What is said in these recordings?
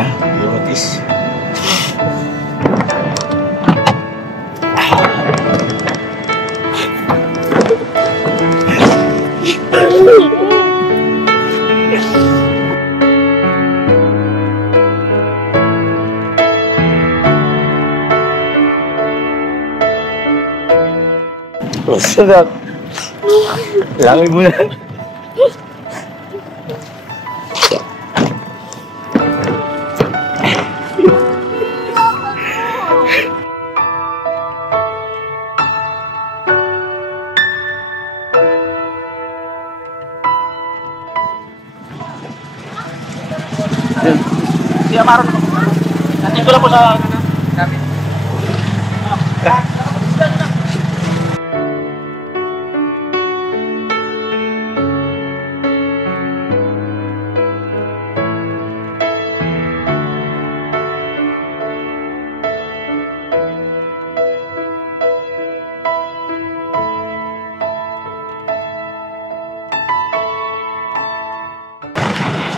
Tara, bumatis. Masarap. Langoy mo na. Si Amaro na po. Natin ko lang po sa namin.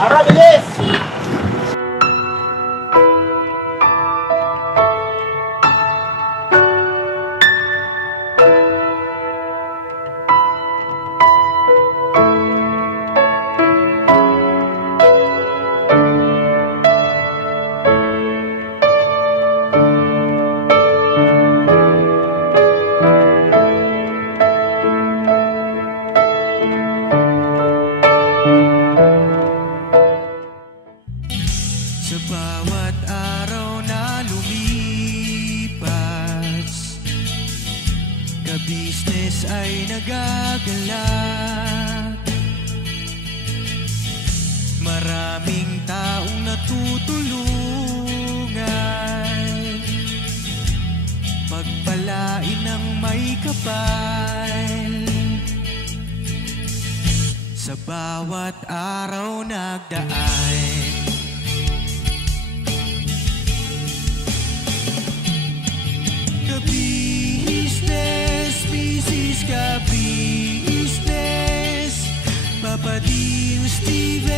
Ara, bilis! Sa bawat araw na lumipas, ka-business ay nagagalak. Maraming taong natutulungan, pagpalain ng may kapal. Sa bawat araw nagdaan, ka-business, business ka-business, Papa Dio, Steve,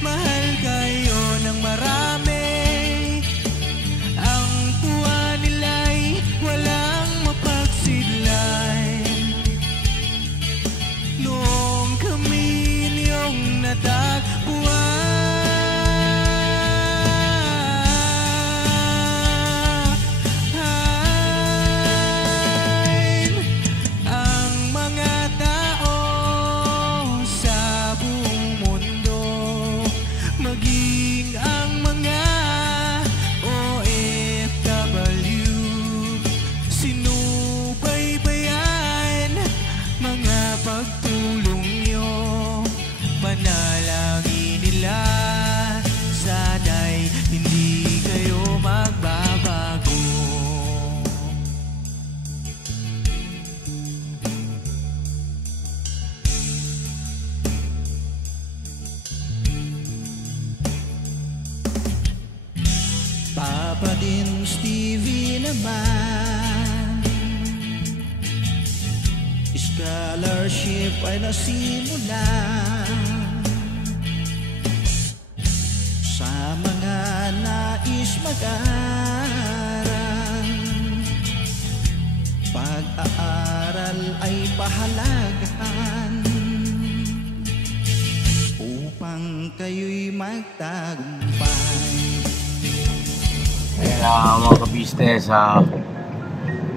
mahal kayo ng marami. Ang tuwa nila'y walang mapagsidlay. Noong kami niyong natagpuan, maging ang mga OFW, sinubaybayan mga pagtulong nyo, panalangin nila, sana'y hindi kayo magbabago. Papa din Stevie naman, scholarship ay nasimulan sa mga nais mag-aral. Pag-aaral ay pahalagahan upang kayo'y magtagumpay. Kaya mga ka-business,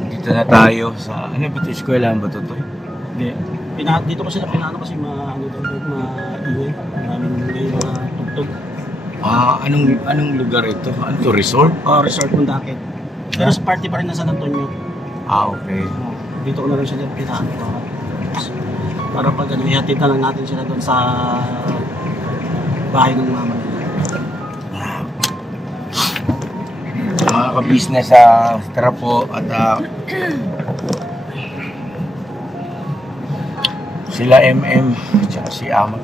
dito na tayo sa, ano ba ito? Eskwelahan ba ito? Hindi. Dito ko sila pinano kasi ma-iwi. Maraming ngayon mga tugtog. Anong lugar ito? Ano to? Resort? Resort Mundakit. Pero sa party pa rin na San Antonio. Okay. Dito ko na rin sila pinano. Para pag ihatid na lang natin sila doon sa bahay ng mama nila. Mga ka-business, tara po at sila MM at si Ama.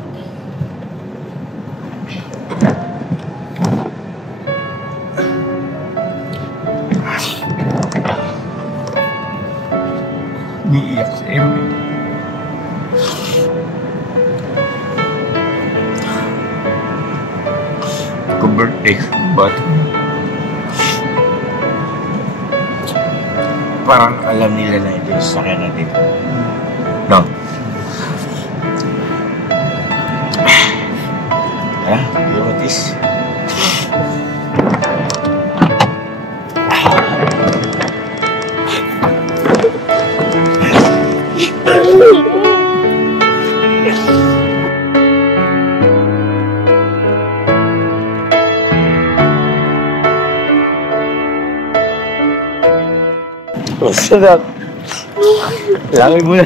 Niiyak si MM. Ko-birthday. But parang alam nila na ito yung sakyan natin. No? Lumatis. Sarap. Langit mo na.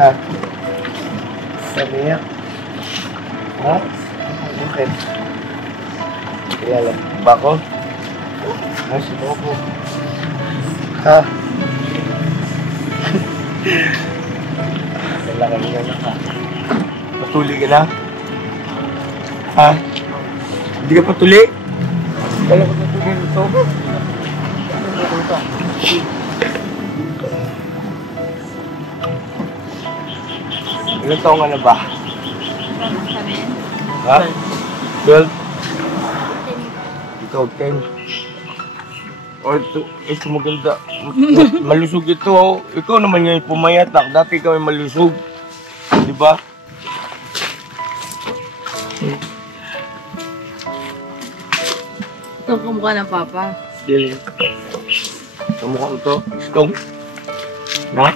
Ha? Sabi niya? Ha? Okay. Kilala ba ko? Ha? Sino ko? Ha? Kailangan niya na ka. Patuli ka na? Ha? Hindi ka patuli? Kailangan ko patuli nito? Ilang taong ka na ba? Ha? 12? Ikaw 10? O ito maganda. Malusog ito oh. Ikaw naman yung pumayatak. Dati ikaw yung malusog. Di ba? Ito ang kamukha ng papa. Dili. Kamukha mo to? Istong? Na?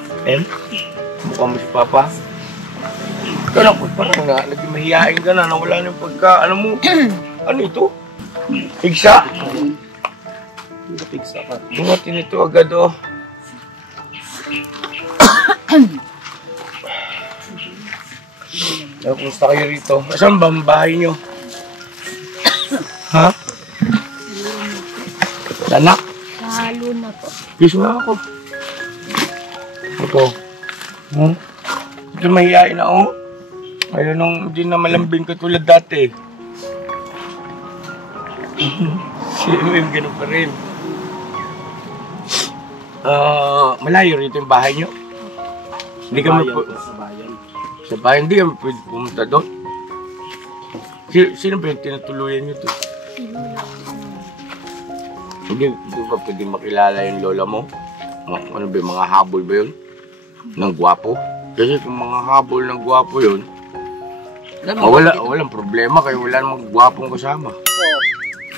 Mukha mo si Papa? Ikaw na parang na, naging mahihain ka na, nawala na yung pagka, ano mo? Ano ito? Pigsa? Pigsa ka. Dumating ito agad oh. Kumusta kayo rito? Saan ba ang bahay nyo? Ha? Anak? Halo na po. Kiss nga ako. Ito. Ito mahihain na oh. Ayaw nung hindi na malambing katulad dati. Sino yung ganun pa rin. Malayo rito yung bahay nyo? Hindi ka Sa bayan. Sa bayan, hindi ka pwede pumunta doon? Sino ba yung tinutuluyan nyo doon? Hindi ba pwede makilala yung lola mo? Ano ba yung mga habol ba yun? Ng gwapo? Kasi kung mga habol ng gwapo yun, walang problema kayo wala namang gwapong kasama.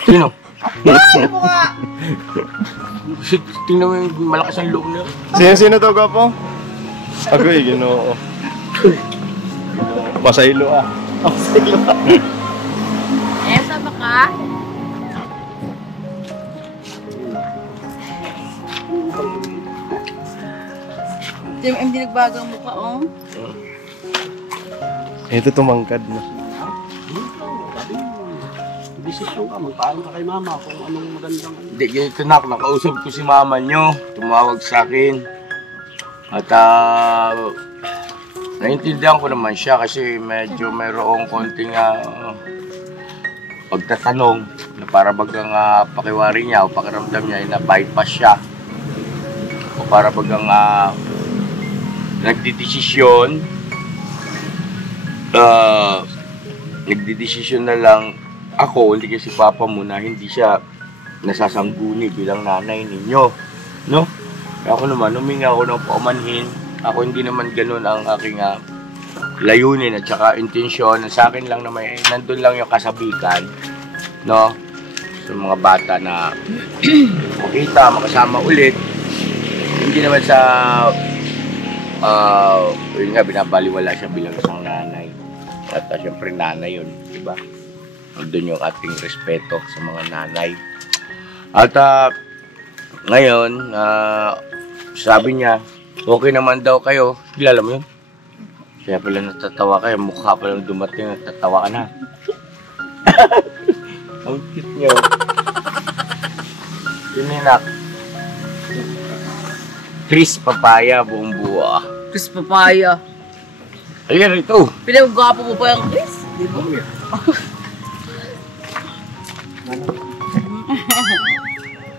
Sino? Tingnan mo yung malakas ang loob na yun. Sino to, Gwapo? Ako eh, Ginoo. Masaylo ah. Masaylo ah. Eh, sama ka? Hindi nagbago ang mukha, oh. Ito tumangkad na. Desisyon ka, magpaalam ka kay mama kung anong magandang... Hindi, ganito nak, nakausap ko si mama nyo. Tumawag sa akin. At naiintindihan ko naman siya kasi medyo mayroong konting pagtatanong na para bagang pakiwari niya o pakiramdam niya ay na-bypass siya. O para bagang nagdidesisyon na lang ako, hindi kasi papa mo na hindi siya nasasangguni bilang nanay ninyo, no? Kaya ako naman, huminga ako ng paumanhin Ako hindi naman ganun ang aking layunin at saka intensyon. Sa akin lang naman, nandun lang yung kasabikan, no? Sa mga bata na makita, makasama ulit. Hindi naman sa, yun nga, binabaliwala siya bilang isang nanay. At syempre nanay yun, di ba? Nandun yung ating respeto sa mga nanay. At ngayon, sabi niya, okay naman daw kayo. Kilala mo yun? Kaya pala natatawa kayo, mukha pa lang dumating, natatawa ka na. Ang cute niyo. Yuninak. Chris Papaya, buong buwa. Chris Papaya. Ayan, ito. Pinag-gwapo mo pa yung Chris? Di ba?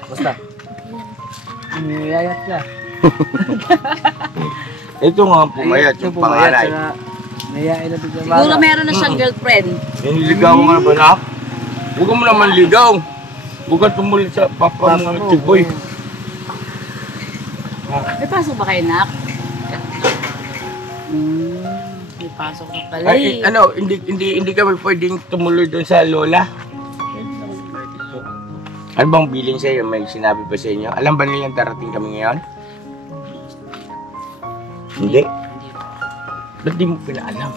Basta. Niyayat ka. Ito nga ang pumayat, yung panganay. Nayayain na bigla. Siguro meron na siyang girlfriend. Yung ligaw nga ba na? Huwag mo naman ligaw. Huwag ka tumulit sa papa mo, Tiboy. May pasok ba kayo, Nak? May pasok na pala Ay, ano, hindi kami pwedeng tumuloy doon sa lola. Ano bang billing sa'yo? May sinabi ba sa inyo? Alam ba nilang darating kami ngayon? Hindi. Ba't di mo pinaalam?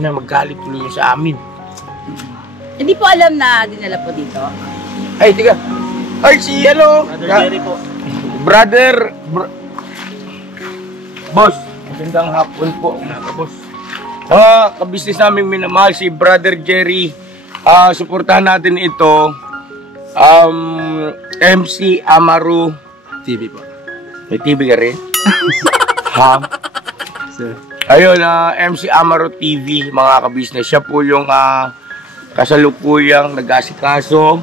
Na magalit tuloy yun sa amin. Hindi po alam na dinala po dito. Ay, tiga. Ay, si ano? Brother Jerry po. Boss, magandang hapon po, mga boss. Kabisnes namin minamahal si Brother Jerry. Suportahan natin ito. MC Amaru TV po. May TV ka rin? Ha? Sir. Ayun, MC Amaru TV, mga kabisnes. Siya po yung kasalukuyang nag-asikaso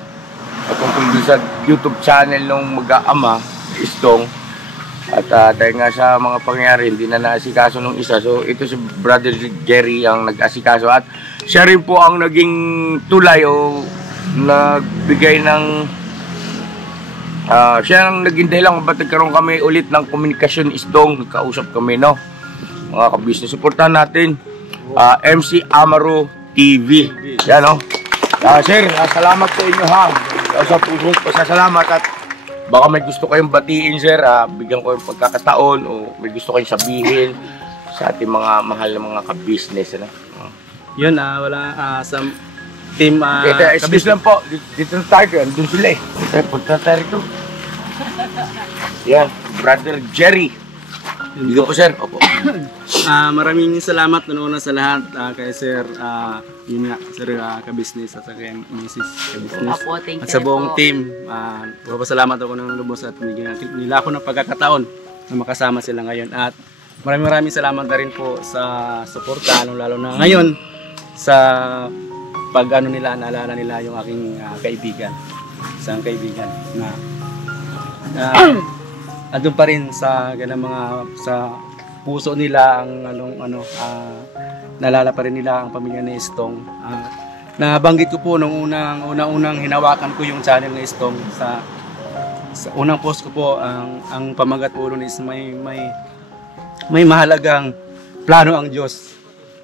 at tungkol sa YouTube channel ng mag-aama, Istong. At dahil nga sa mga pangyayari, hindi na naasikaso ng isa. So, ito si Brother Jerry ang nag-asikaso. At siya rin po ang naging tulay o nagbigay ng siya ang naging dahilan kung ba't nagkaroon kami ulit ng komunikasyon, Istong. Nagkausap kami, no? Mga kabisnes. Supportan natin MC Amaru TV. Yan, no? Sir, salamat sa inyo, ha? Sa puso, pasasalamat. At baka may gusto kayong batiin, sir. Bigyan ko yung pagkakataon o may gusto kayong sabihin sa ating mga mahal na mga kabisnes, ano? Yun, wala sa team Excuse lang po, dito na tayo, andun sila eh. Punta tayo rito. Yan, Brother Jerry. Dito po, sir. Opo. Maraming salamat una sa lahat kay Sir, yun nga, Sir Kabisnes at kay Mrs. Kabisnes. Apo, thank you At sa buong po. team, papasalamat ako ng lubos at binigyan nila ako ng pagkakataon na makasama sila ngayon. At maraming salamat na rin po sa suporta, lalo na ngayon sa pag-ano nila, naalala nila yung aking kaibigan, isang kaibigan na andun pa rin sa ganang mga sa puso nila ang naalala pa rin nila ang pamilya ni Istong. Nabanggit ko po nung unang hinawakan ko yung channel ni Istong sa unang post ko po ang pamagat po doon is may mahalagang plano ang Diyos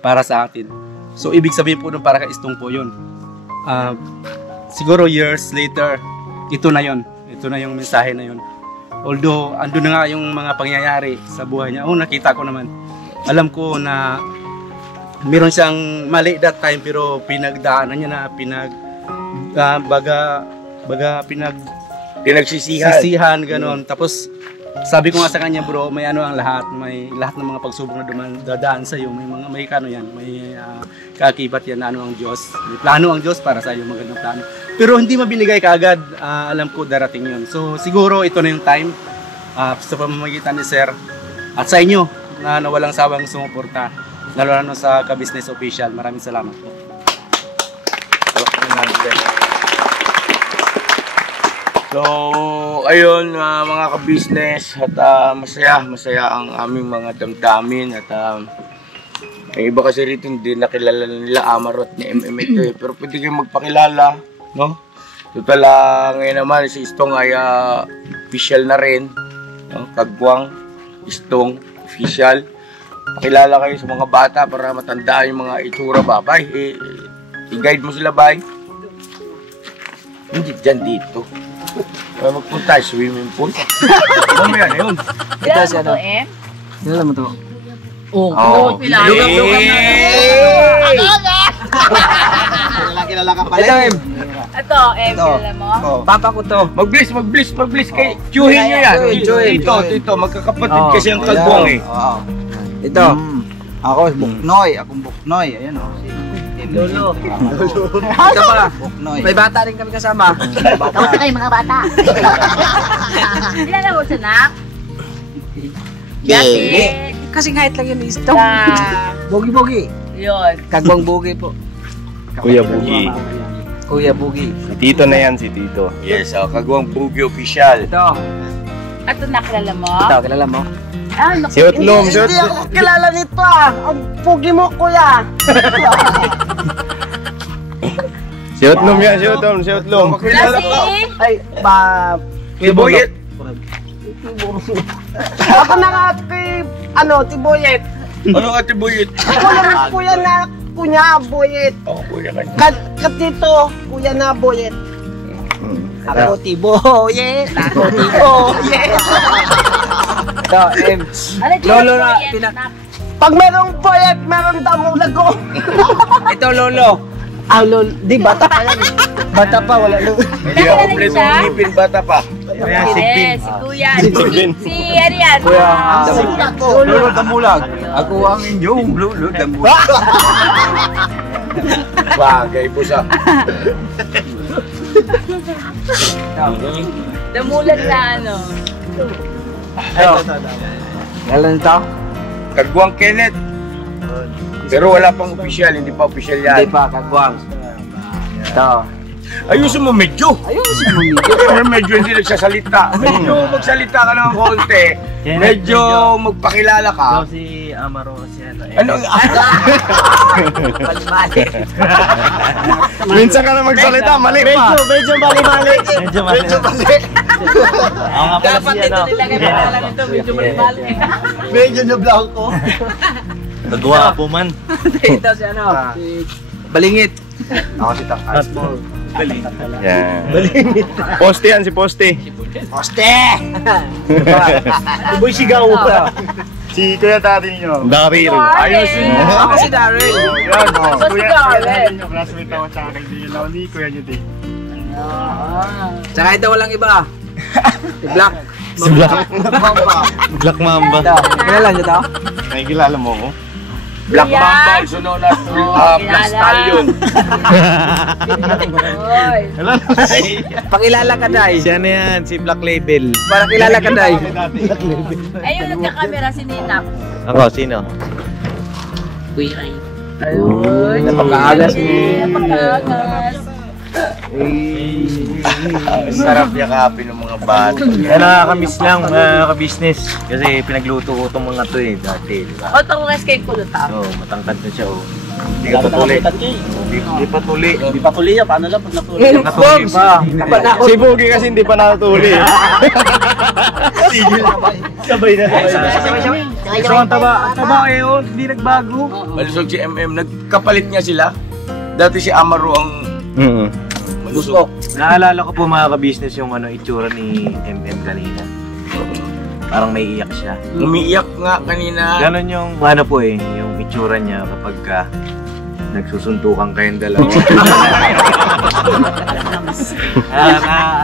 para sa atin. So ibig sabihin po doon para kay Istong po yun. Siguro years later, ito na yung mensahe na yun. Although andun na nga yung mga pangyayari sa buhay niya, nakita ko naman. Alam ko na meron siyang mali that time pero pinagdaanan niya na pinagsisihan ganon. Tapos sabi ko nga sa kanya, bro, may ang lahat, may lahat ng mga pagsubok na dadaan sa iyo, may kaakibat yan na ang Diyos. May plano ang Diyos para sa iyo, magandang plano. Pero hindi mabinigay kaagad, alam ko darating yun. So siguro ito na yung time sa pamamagitan ni Sir at sa inyo na walang sawang sumuporta, lalo na sa Kabisnes Official. Maraming salamat po. So, ayun mga kabisnes at masaya ang aming mga damdamin at yung iba kasi rito hindi nakilala nila Amarot ni MMA to eh. Pero pwede kayong magpakilala, no? Total ngayon naman si Istong ay official na rin, no? Kagwang Istong official. Pakilala kayo sa mga bata para matandaan yung mga itsura ba. Bay, i-guide mo sila, bay. Hindi dyan dito. Para magpunta sa swimming pool. Mamaya na yun. Kilala mo to, eh? Kilala mo to? Oo, kilala. Kilala ka pala. Ito, kilala mo? Papa ko to. Mag-bliss. Kay Chuhin nyo yan. Ito, magkakapatid kasi ang kalbuang eh. Ito. Ako, Buknoy. Akong Buknoy. Ayan o. Lolo. Ito pa. Buknoy. May bata rin kami kasama. Kamusta kayo mga bata? Kilala mo siya, Nak? Yeah. Kasi kahit lang yun is ito. Bogi-bogi. Yun. Kagwang Bogi po. Kuya Bugi. Kuya Bogi. Si Tito na yan, si Tito. Yes, Kagwang Bugi official. Ito. Ito nakilala mo? Ito, kilala mo? Ah, naku. Si Utlong, si Hindi Utlong. ako kilala nito Ang pugi mo, kuya. Si Utlong yan, si Utlong, si Utlong. Kasi, Ay, ba... Kuya Boyet. Ako na nga kay, Tiboyet. Ano Ate Boyet? Kuya na, kuya Boyet. Ako kuya ka. Katito, kuya na Boyet. Ako Tiboyet. Ako Tiboyet. Ito, ano Lolo na, Boyet, Nak? Pag merong Boyet, meron damulag ko. ito Lolo. Lol, di bata pa yan. Bata pa, wala lo. Hindi ako kompleto ng ngipin, bata pa. Yes, si Kuya. Si ano yan? Kuya, Lolo. Lolo Damulag. Ako ang inyong Lolo Damulag. Bagay po sa... Damulag na ano. Kailan ito? Kagwang Kenneth. Pero wala pang official, hindi pa official yan. Hindi pa, Kagwang. Ito. Ayusin mo medyo. Ayusin mo nito. Pero medyo hindi nagsasalita. Medyo magsalita ka ng konti. Medyo magpakilala ka. Si Amaro, si ano eh. Ano? Mali-mali. Minsan ka na magsalita, mali pa. Medyo mali-mali. Medyo mali. Ako nga pala Dapat si ito ano. nilagay pa lang ito. Medyo malibali. Medyo na blanco. Nagawa po man. Ito si ano? Si Balingit. Ako si Takas. Yan. Poste yan, si Poste. Boy, sigaw pa. Si Kuya Tati ninyo. Daryl. Ayusin mo. Ako si Daryl. Yan, o. So, si Garland. Classmate ako sa akin. Ni Kuya Judy. Tsaka ito walang iba. Si Black. Si Black. Black Mamba. Ito. Kilala niyo ito? Nakikilala mo ko? Black Kuya. Mamba, also known as Black Stallion. Oy. Pakilala ka, Day. Si ano yan, si Black Label. Para kilala ka, Day. Ayun, nagka-camera si Ninap. Ako, sino? Ayun. Napakaagas mo. Napakaagas. Sarap yakapin ng mga bata. Kaya nakakamiss lang, ka-business. Kasi pinagluto ko itong mga to eh, dati, di ba? O, tangres kayong kulutang. Oo, matangkad na siya, oh. Hindi ka patuli. Hindi patuli. Hindi pa tuloy yan. Paano lang pag natuloy? Natuli pa. Si Bugi kasi hindi pa natuli. Sabay na. So, ang taba eh, oh, hindi nagbago. Malusog si MM, nagkapalit nga sila. Dati si Amaro ang malusog. Naalala ko po mga ka-business yung ano, itsura ni MM kanina. Parang may iyak siya. Umiiyak nga kanina. Ganon yung ano po eh, yung itsura niya kapag nagsusuntukan kayong dalawa.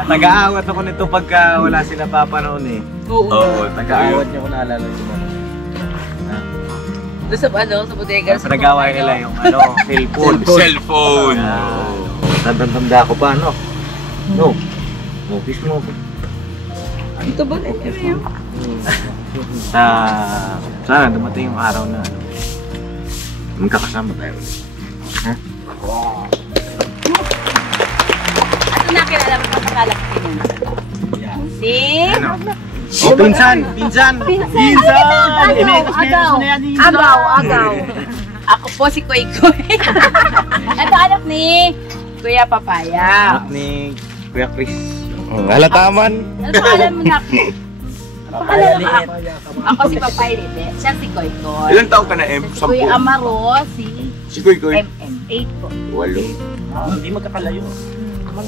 Nag-aawat ako nito pagka wala sila papa noon eh. Oo, Nag-aawat niya kung naalala niyo ba? Doon sa ano, sa bodega. Pinag-aaway nila yung ano, cellphone. Cellphone. Tanda ko pa, no? No. Kiss mo. Ito ba? Ito yun. Sana dumating yung araw na ano, magkakasama tayo ulit. Ito nakilala mo pa pangalan ko niya. Si? Oh, pinsan! Pinsan! Agaw. Ako po si Koy Koy. Ito anak ni Kuya Papaya. Anak ni Kuya Chris. Halataman. Ano pangalan mo, Nak? Pakalala ka ako. Ako si Papay Lite. Siya si Koy Koy. Ilang taon ka na, M? Si Kuya Amaro, Si Kuy Kuy? MM. 8 po. 8. Hindi magkakalayo.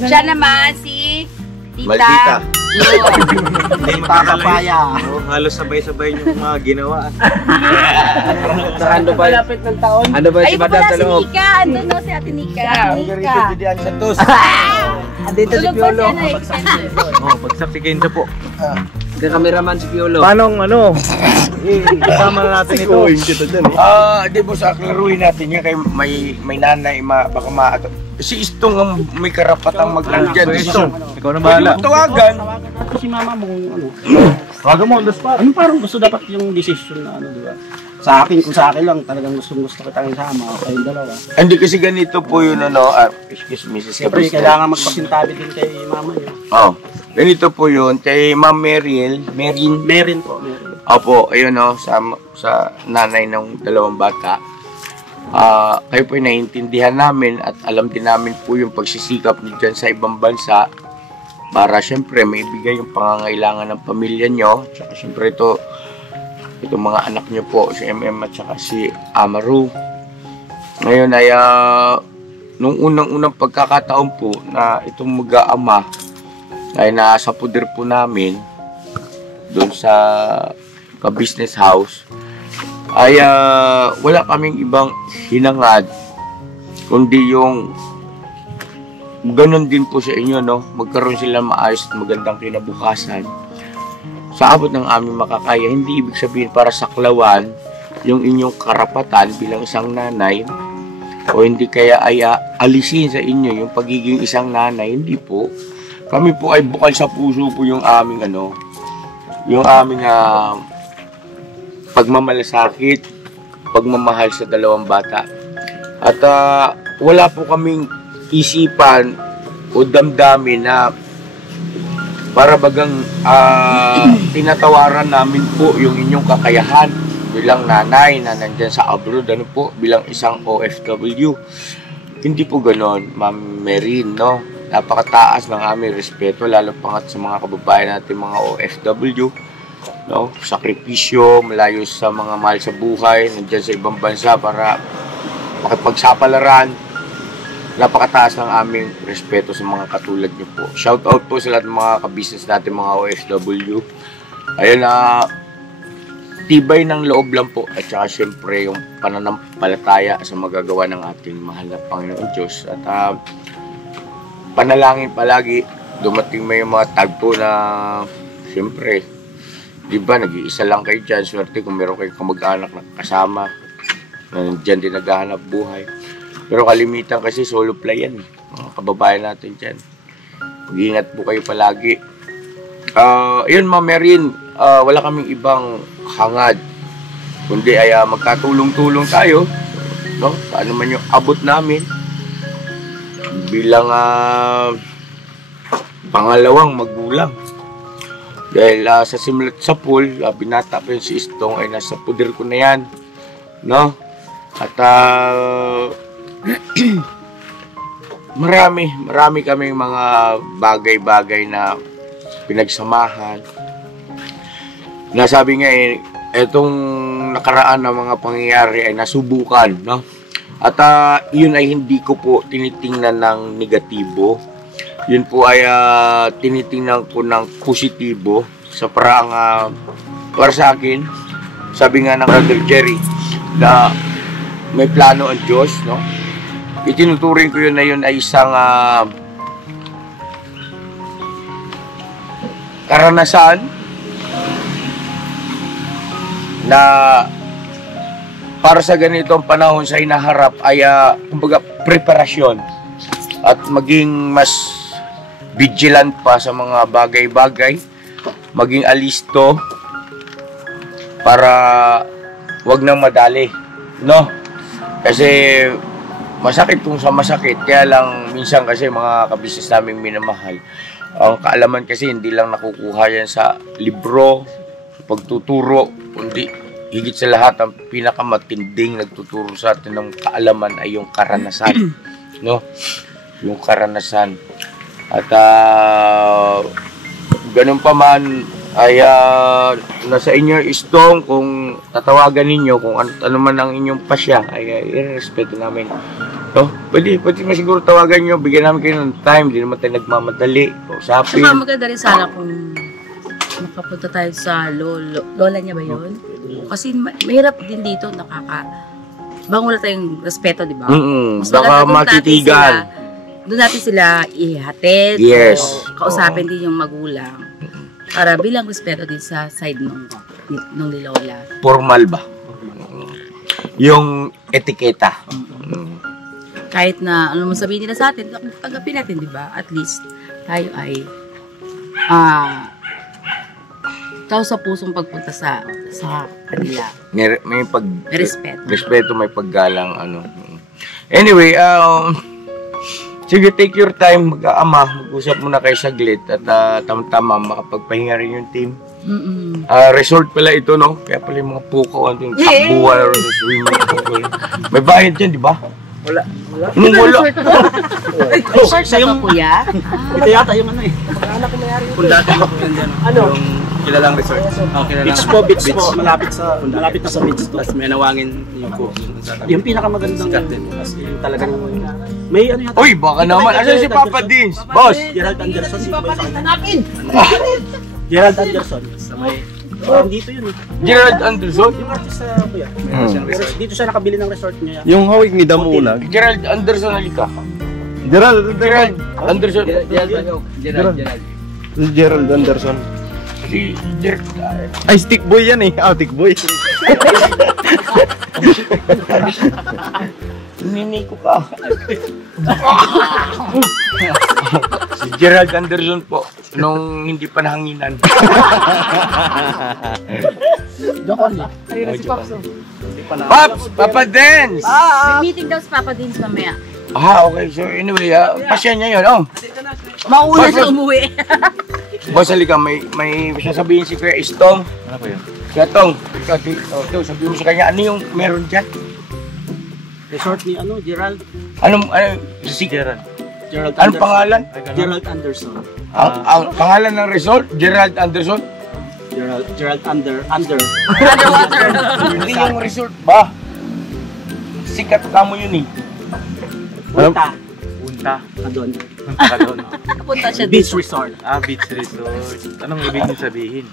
Siya naman si Tita. Maldita. Hindi Papaya. halos sabay-sabay yung mga ginawa. Ano ba? Malapit ng taon. Ano ba Ay, wala si Nika. Andun na si Ate Nika. Nika. Santos. Andito si Piolo. Oh, bagsak si Kenzo po. Cameraman si Piolo. Paano kasama na natin ito? Di ba sa klaruhin natin yan kay may nanay, baka si Istong ang may karapatang mag-ano dyan. Si Istong. Ikaw na bahala. Pwede mo tawagan. Ako si mama mo, ano. Tawagan mo on the spot. Ano parang gusto dapat yung decision na ano, di ba? Sa akin, kung sa akin lang, talagang gusto kitang isama o kayong dalawa. Hindi kasi ganito po yun, excuse me, Mrs. Siyempre, Capistrano. kailangan magpasintabi din kay mama niyo. Oh, ganito po yun, kay Ma'am Merin. Meron po, meron. Opo, ayun sa nanay ng dalawang bata. Kayo po ay naiintindihan namin at alam din namin po yung pagsisikap niyo dyan sa ibang bansa para syempre may ibigay yung pangangailangan ng pamilya nyo. Tsaka syempre itong mga anak nyo po, si MM at saka si Amaru. Ngayon ay nung unang pagkakataon po na itong mag-aama ay nasa puder po namin doon sa ka-business house ay wala kaming ibang hinangad kundi yung ganun din po sa inyo, no? Magkaroon sila maayos at magandang kinabukasan sa abot ng aming makakaya. Hindi ibig sabihin para saklawan yung inyong karapatan bilang isang nanay o hindi kaya ay alisin sa inyo yung pagiging isang nanay. Hindi po. Kami po ay bukal sa puso po yung aming yung aming pagmamalasakit, pagmamahal sa dalawang bata. At wala po kaming isipan o damdamin na para bagang tinatawaran namin po yung inyong kakayahan bilang nanay na nandyan sa abroad, bilang isang OFW. Hindi po ganon, Ma'am Merin, no? Napakataas ng aming respeto, lalo pangat sa mga kababayan natin, mga OFW, no? Sakripisyo, malayo sa mga mahal sa buhay, nandyan sa ibang bansa para makipagsapalaran. Napakataas ng aming respeto sa mga katulad niyo po. Shout out po sa lahat ng mga ka-business natin, mga OFW. Ayun tibay ng loob lang po at saka syempre yung pananampalataya sa magagawa ng ating mahal na Panginoon Diyos. At panalangin palagi, dumating may mga tagpo na syempre, di ba, nag-iisa lang kayo dyan. Swerte kung meron kayong kamag-anak na kasama na dyan din naghahanap buhay. Pero kalimitan kasi solo play yan, mga kababayan natin dyan. Mag-iingat po kayo palagi. Yun, Ma'am Merin, wala kaming ibang hangad kundi ay magkatulong-tulong tayo, no? Paano man yung abot namin bilang pangalawang magulang. Dahil sa simulat sa pool, binata ko yung si Istong ay nasa puder ko na yan, no? At marami kaming mga bagay-bagay na pinagsamahan. Nasabi nga etong nakaraan na mga pangyayari ay nasubukan, no? At yun ay hindi ko po tinitingnan ng negatibo. Yun po ay tinitingnan ko ng positibo sa paraang para sa akin. Sabi nga ng Brother Jerry na may plano ang Diyos, no? Itinuturing ko yun na yun ay isang karanasan na para sa ganitong panahon sa hinaharap ay kumbaga preparasyon at maging mas vigilant pa sa mga bagay-bagay, maging alisto para wag nang madali, no? Kasi masakit kung sa masakit, kaya lang minsan kasi mga kabisnes naming minamahal, ang kaalaman kasi hindi lang nakukuha yan sa libro, pagtuturo, kundi higit sa lahat ang pinakamatinding nagtuturo sa atin ng kaalaman ay yung karanasan, no? Yung karanasan. At ganun pa man, ay nasa inyo istong kung tatawagan ninyo kung ano man ang inyong pasya ay irespeto namin. So, pwede siguro tawagan nyo, bigyan namin kayo ng time, hindi naman tayo nagmamadali, usapin. Saka maganda rin sana kung makapunta tayo sa lola niya ba yun? Kasi mahirap din dito, bang wala tayong respeto, di ba? Baka matitigan. Doon natin sila ihatid, Yes. o kausapin din yung magulang. Para bilang respeto din sa side nung lola. Formal ba? Yung etiketa. Kahit na ano mo sabihin nila sa atin, tanggapin natin, di ba? At least tayo ay tao sa pusong pagpunta sa kanila. May Respeto, may paggalang ano. Anyway, sige, take your time, mag-usap muna kayo saglit at tama-tama makapagpahinga rin yung team. Resort pala ito, no? Kaya pala yung mga pukaw, yung takbuhan sa swimming pool. May bayad dyan, di ba? Wala. Wala. Resort sa ba, kuya? Ito yata yung ano eh. Mag-anak ko mayari. Kung dati mo yan dyan. Ano? Yung kilalang resort. Beach po. Malapit na sa beach to. Tapos may nawangin yung cook. Yung pinakamagandang kasi talagang may ano yata. Uy, baka naman. Asan si Papa Dins? Boss! Gerald Anderson. Si Papa Dins, hanapin! Gerald Anderson. Sa may... dito yun eh. Gerald Anderson? Yung artist sa kuya. Dito siya nakabili ng resort niya. Yung hawig ni Damulag. Gerald Anderson, halika. Gerald Anderson. Gerald Anderson. Si Gerald. Ay, stick boy yan eh. Stick boy. Nini ko ka. Si Gerald Anderson po, nung hindi pa nahanginan. Ayun si Pops. Paps! Papa Dance! May meeting daw si Papa Dins mamaya. Okay. So anyway, pasya niya yun. Mauna siya umuwi. Boss, halika, may sasabihin si Kuya Istong. Ano po yun? Kuya Tong, ikaw, sabihin mo sa kanya, ano yung meron dyan? Resort ni Gerald. Anong Gerald. Anong pangalan? Gerald Anderson. Ang pangalan ng resort, Gerald Anderson? Gerald Underwater. Hindi yung resort ba? Sikat ka mo yun eh. Punta. Doon. Punta siya Beach dito. resort. Beach resort. Anong ibig niyo sabihin?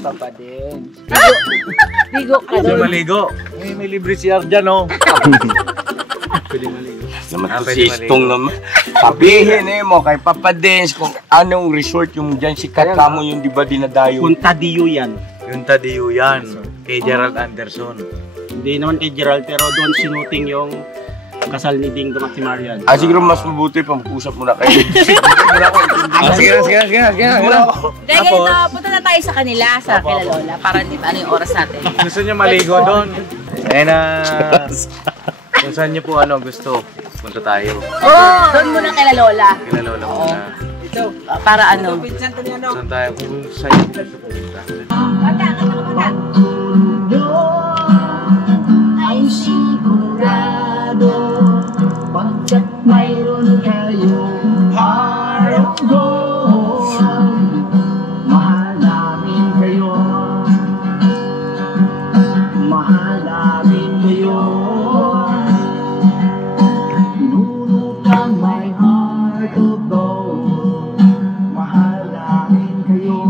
Papa Dins. Ligo ka Pwede doon. maligo. May libre CR dyan, oh. Pwede maligo. Naman to Pwede si Istong naman. Sabihin mo kay Papa Dance kung anong resort yung dyan sikat ka mo yung di ba dinadayo. Punta Diyo yan. Yung Tadiyo yan. Kay Gerald Anderson. Hindi naman kay Gerald pero doon sinuting yung kasal ni Dingdong at si Marian. Siguro mas mabuti pa mag-usap muna kayo. Sige na. Dahil ganito, punta na tayo sa kanila, sa kila Lola, para di ba ano yung oras natin. Gusto niyo maligo doon? Kung saan niyo po gusto, punta tayo. Doon muna kila Lola. Kinalola muna. Para ano. Saan tayo? Kung saan niyo gusto pumunta. Ay sigurado pagkat mayroon kayong heart of gold. Mahal namin kayo. Mahal namin kayo. Pinunutang my heart of gold. Mahal namin kayo.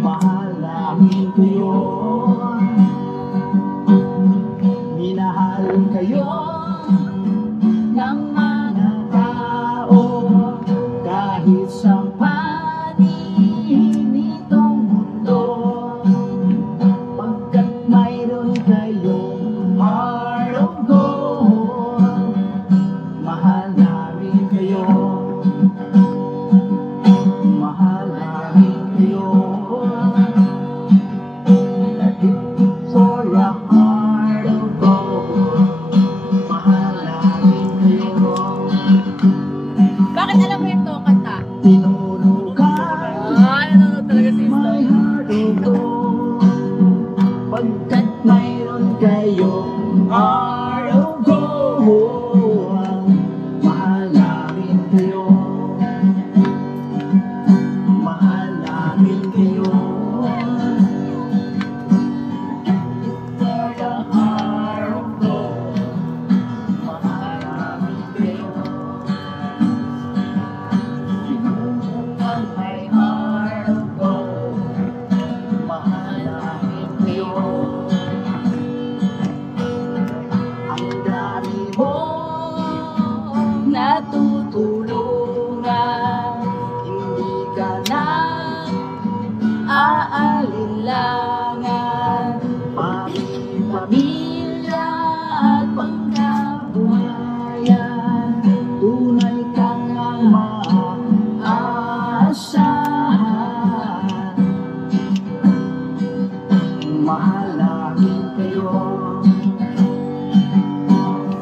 Mahal namin kayo. Minahal kayo ng mga tao kahit sa paligid nitong mundo pagkat mayroon kayong heart of gold. Mahal namin kayo. Mahal namin kayo. mahal namin kayo.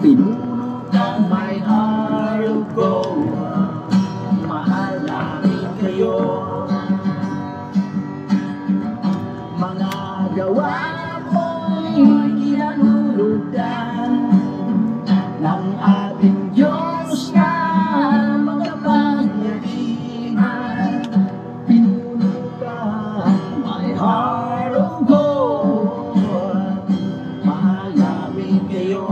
Pinuno ng my heart of gold, mahal namin kayo. Mga gawa mo'y kinanulutan ng ating Diyos na makapangyarihan. Pinuno ka, my heart of gold, mahal namin kayo.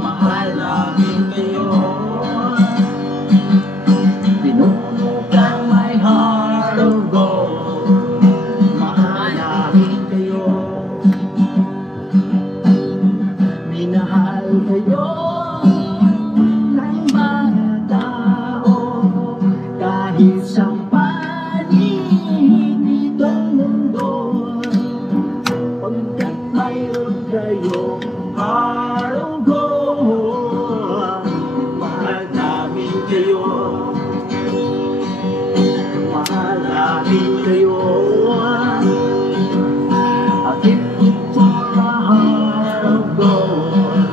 Mahal namin kayo. Pinuno ka, my heart of gold, mahal namin kayo. Minahal kayo ng mga tao kahit sa panig nitong mundo. Pagkat mayroon kayo heart of gold, mahal namin kayo. Mahal namin kayo. At ipit for a heart of gold,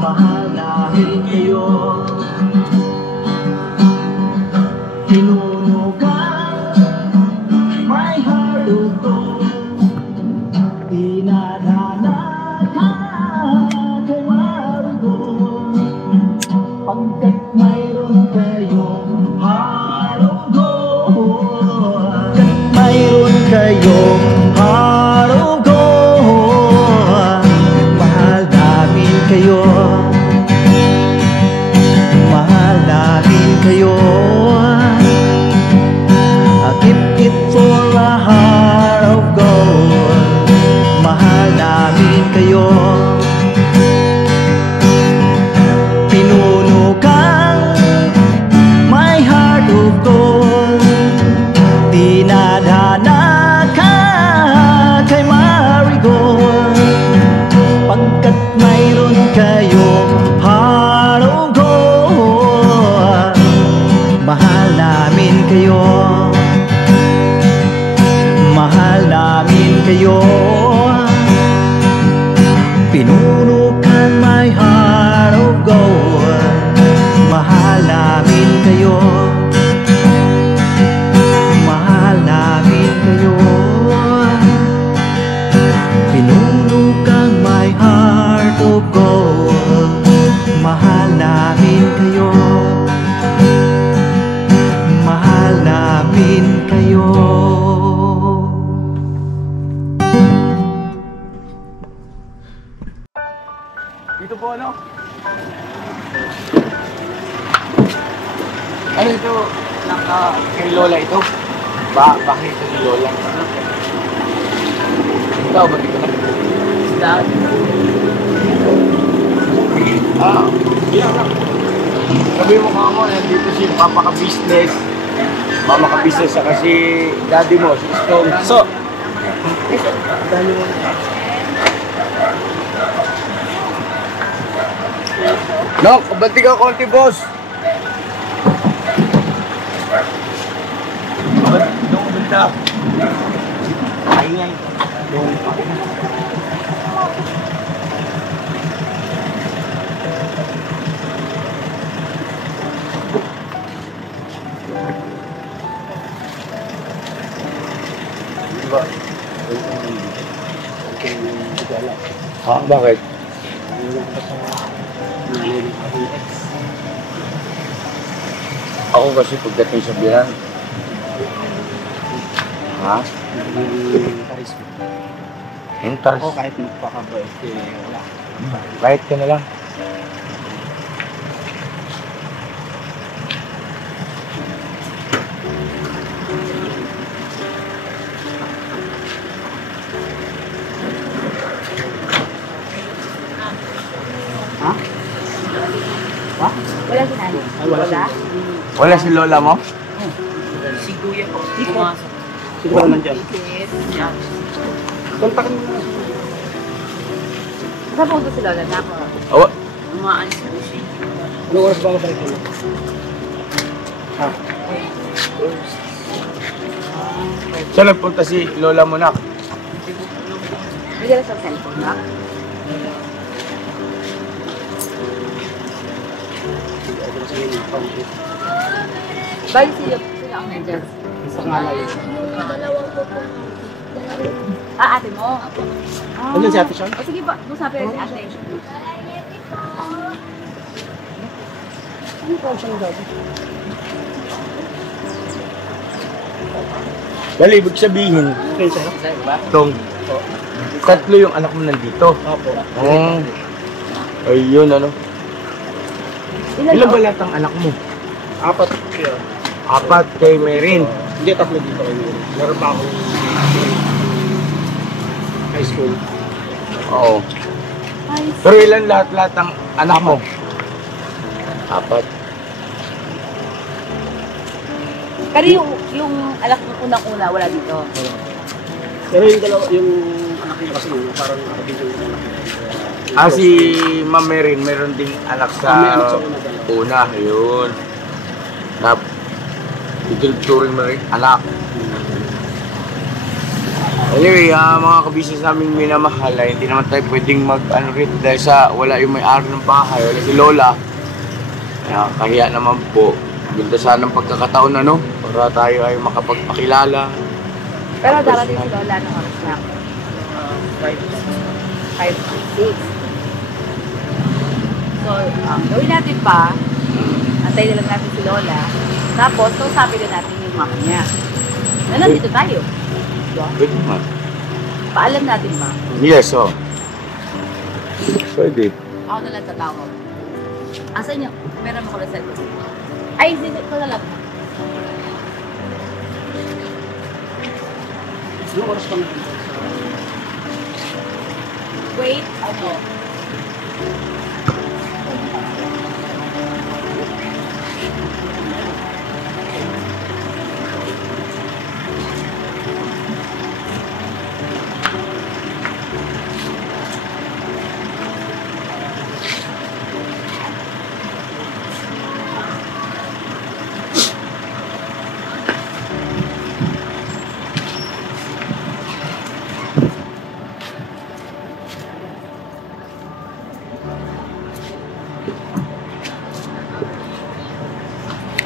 mahal namin kayo. Pinuno ka, my heart of gold, dinadana ka kay Marigold. Pagkat mayroon kayong heart of gold, mayroon kayong heart of gold, mahal namin kayo. Mahal namin kayo. I keep it for a heart of gold, mahal namin kayo. Pinuno kang my heart of gold, dinadana ka kay Marigold. Pagkat mayroon kayong heart of gold, mahal namin kayo. Mahal namin kayo. Pinuno kang my heart of gold, mahal namin kayo. Mahal namin kayo. Pinuno kang my heart of gold, mahal namin kayo. Mahal namin kayo. Dito po ano? Ano ito? Kay Lola ito? Bakit ito ni Lola? Ikaw ba dito na? Dad. Yeah. Sabi mo ka mo, nandito si Papaka-business. Mamaka-business sa kasi daddy mo, si Stone. So, daddy mo. No, kabati ka konti, boss. Doon ko banda. Ay. Doon pa. Diba? Ha? Bakit? Ako kasi pagdating sa bihan. Ha? Hintas. Ako kahit magpakabait, wala. Kahit ka na lang. Wala si nanay. Wala? Wala si Lola mo? Si Kuya po. Pumasok. Siguro nandiyan. Yan. Kontakin mo na. Saan po si Lola na ako? Awa. Umaalis na siya. Anong oras ba ako balik mo? Ha? Saan nagpunta si lola mo, nak? Bigyan sa cellphone na. Bali sila ang nandiyan. Sa ngala yun. Ate mo? Ano si Ate Sean? O sige ba, musapin rin si ate. Ano pa siyang gabi? Dali, ibig sabihin, Okay, sa'yo? Tong, tatlo yung anak mo nandito. Opo. Ayun, ano? Ilan ba lahat ang anak mo? 4 kaya. 4 kay Merin. Hindi, 3 dito kayo. Meron pa ako high school. Oo. Pero ilan lahat ang anak mo? 4. Pero yung anak mo unang-una, wala dito. Pero yung dalawa, yung anak niya kasi parang nakabig yung anak niya. Si Ma'am Merin, meron ding anak sa una. Yun. Ituturing mo rin, anak. Anyway, mga kabisnes namin minamahal, hindi naman tayo pwedeng mag-ano rin dahil sa wala yung may-ari ng bahay, wala si Lola. Kaya kahiya naman po. Ganda sana ng pagkakataon, ano? Para tayo ay makapagpakilala. Pero darating si Lola ng oras na. 5 to 6. So, gawin natin pa, antayin na lang natin si Lola. Tapos, kausapin na natin yung mama niya. Na nandito tayo. Pwede man. Paalam natin, ma. Yes, oh. Pwede. Ako na lang tatawag. Asan yung, meron ako na cellphone. Ay, hindi ko na lang. Yung oras pa natin. Wait, ano?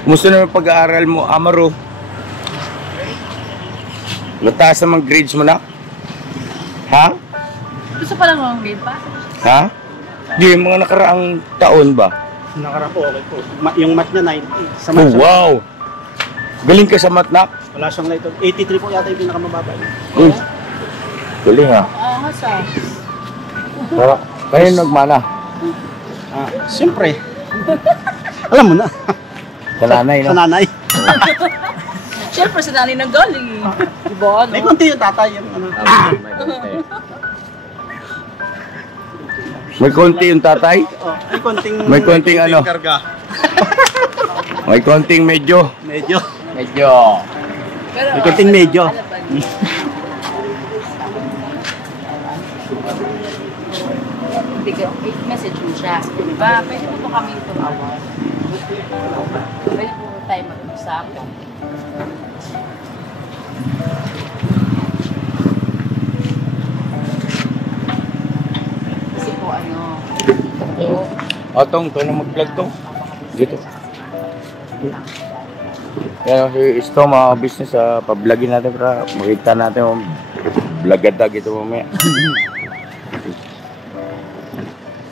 Kumusta naman pag-aaral mo, Amaro? Mataas naman grades mo na? Ha? Gusto pa lang ng grade pa? Ha? Di, mga nakaraang taon ba? Nakara po, okay po. Yung math niya 90. Sa Oh, math siya, wow! Galing ka sa math, nak? wala siyang light. 83 po yata yung pinakamababa niya. Uy, galing ha. Oo, sa. Kayo nagmana? Siyempre. Alam mo na. Sa nanay, no? Sa nanay. Siyempre, sa nanay ng galing. Diba, May no? konti yung tatay. Yung, ano. May konti yung tatay? May konting... May konting ano? Karga. May konting medyo. Medyo. Pero, May konting medyo. Hindi ka, message mo siya. Diba, pwede mo po kami tumawag. Pwede po tayo mag-usap. Kasi po ano, Tong, ito na mag-vlog to. Dito. Yan, ito mga business, pa-vlogin natin para makita natin yung vlog-adag ito mamaya.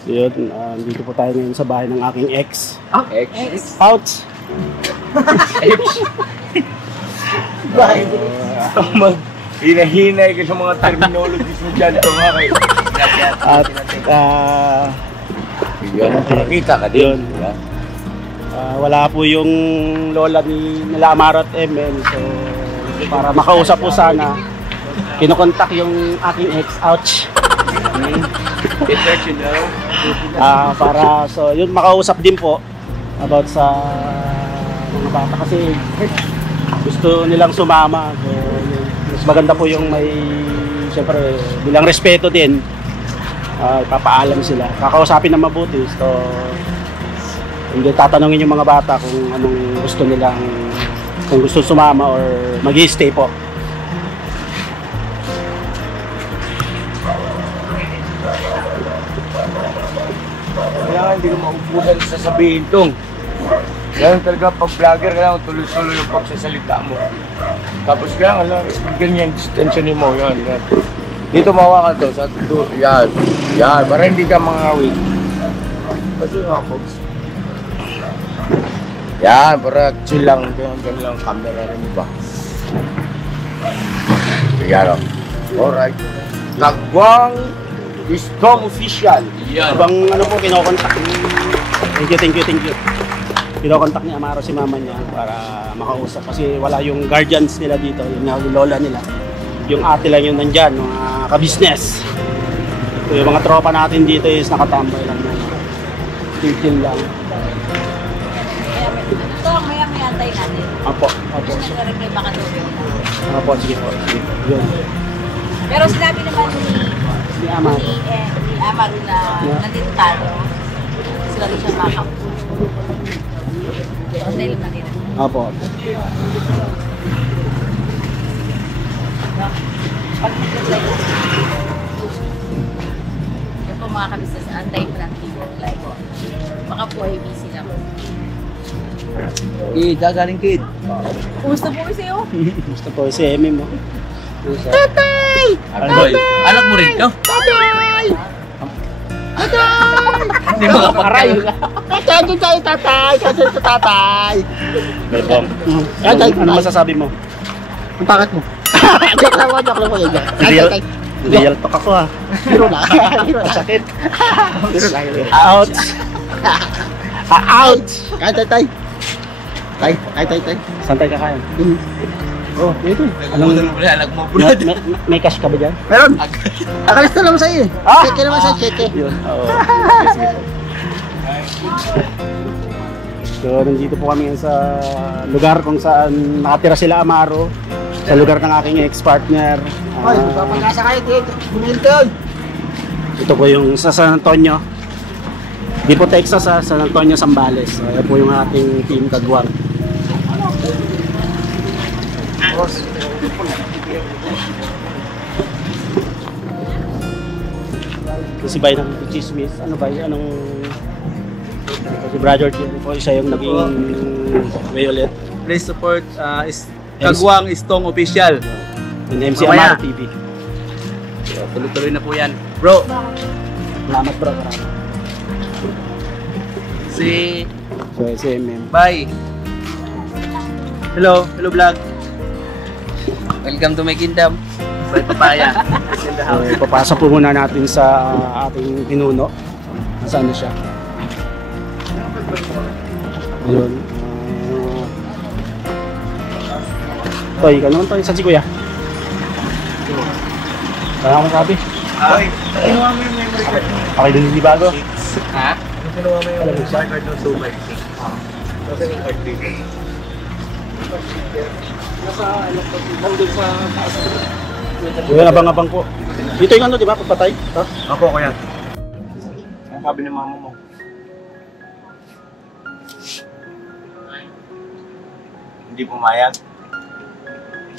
So yun, dito po tayo ngayon sa bahay ng aking ex. Ex. Ouch! Hinahinay ka sa mga terminologies mo dyan. Ito nga kayo. At Nakita ka din. wala po yung lola ni nila Amaro at ML. So para makausap po sana, kinokontak yung aking ex. Ouch! Para so yun makausap din po about sa mga bata kasi gusto nilang sumama. So, yun, mas maganda po yung may siyempre bilang respeto din. Papaalam sila. Kakausapin na mabuti. So hindi tatanungin yung mga bata kung anong gusto nilang kung gusto sumama or mag-i-stay po. kailangan hindi ka maubusan sa sabihin tong. Kailangan talaga pag vlogger, kailangan tuloy-tuloy yung pagsasalita mo. Tapos kailangan ganyan, distansyanin mo, yan. Dito mawa ka to, sa tuto, yan. Yan, para hindi ka mangawit. Kasi nga, folks. Yan, para chill lang, ganyan lang camera rin ba. Yan o. Alright. Kagwang Istong Official. Yan. Habang ano po, kinokontak. Thank you. Kinokontak ni Amaro si mama niya para makausap kasi wala yung guardians nila dito, yung lola nila. Yung ate lang yung nandyan, mga ka-business. So, yung mga tropa natin dito is nakatambay lang yan. Titil lang. Ito, may antay natin. Apo. Nagre-reply baka doon. Apo, sige po. Yun. Pero sinabi naman Si Amaro. ni Amaro na nandito tayo. Sila rin siya makapu. Antay lang natin. Apo. Pag nag-reply ko, yung po mga kabisnes, antay mo natin yung reply ko. Baka po ay busy lang. Kid, galing Kid. Kumusta po kayo sa'yo? Gusto po si Emi mo. Boy, anak mo rin to? Hindi mo Aray! Tatay! Ano masasabi mo? Ang pangat mo. Joke lang po yan. Real talk ako ha. Biro na. Sakit. Biro na. Ouch! Ouch! Tay. Saan tayo kakain? Oh, ito. Anong anak mo, brad? May cash ka ba dyan? Meron. Akalis na naman sa'yo eh. Cheque naman sa'yo, cheque. Yun. Oo. So, nandito po kami sa lugar kung saan nakatira sila Amaro. Sa lugar ng aking ex-partner. Hoy, papagkasa kayo dito. Bumilton. Ito po yung sa San Antonio. Di po Texas ha, San Antonio, Zambales. So, ayan po yung ating team Kagwang. Si Bay ng Chismis, ano ba yun? Anong... Si Brother Jim po, siya yung naging violet. Please support Kagwang Istong Official. Yung MC Mamaya. Amaro TV. So, tuloy-tuloy na po yan. Bro, Salamat bro, salamat. si So, SMM. Bye. Hello vlog. Welcome to my kingdom. Bye papaya. So, papasok po muna natin sa ating pinuno. Nasaan na siya? Ayun. Toy, ka naman Toy. Saan si Kuya? Kaya ako sabi. Ay, kinuha mo yung memory card. Okay, dun hindi bago. Ha? Kinuha mo yung memory card ng 2x6. Kasi yung card dito. Kuya, abang-abang po. Dito yung ano, di ba? Pagpatay? Ha? Ako kuya. Ang sabi ng mama mo. Hindi pumayag.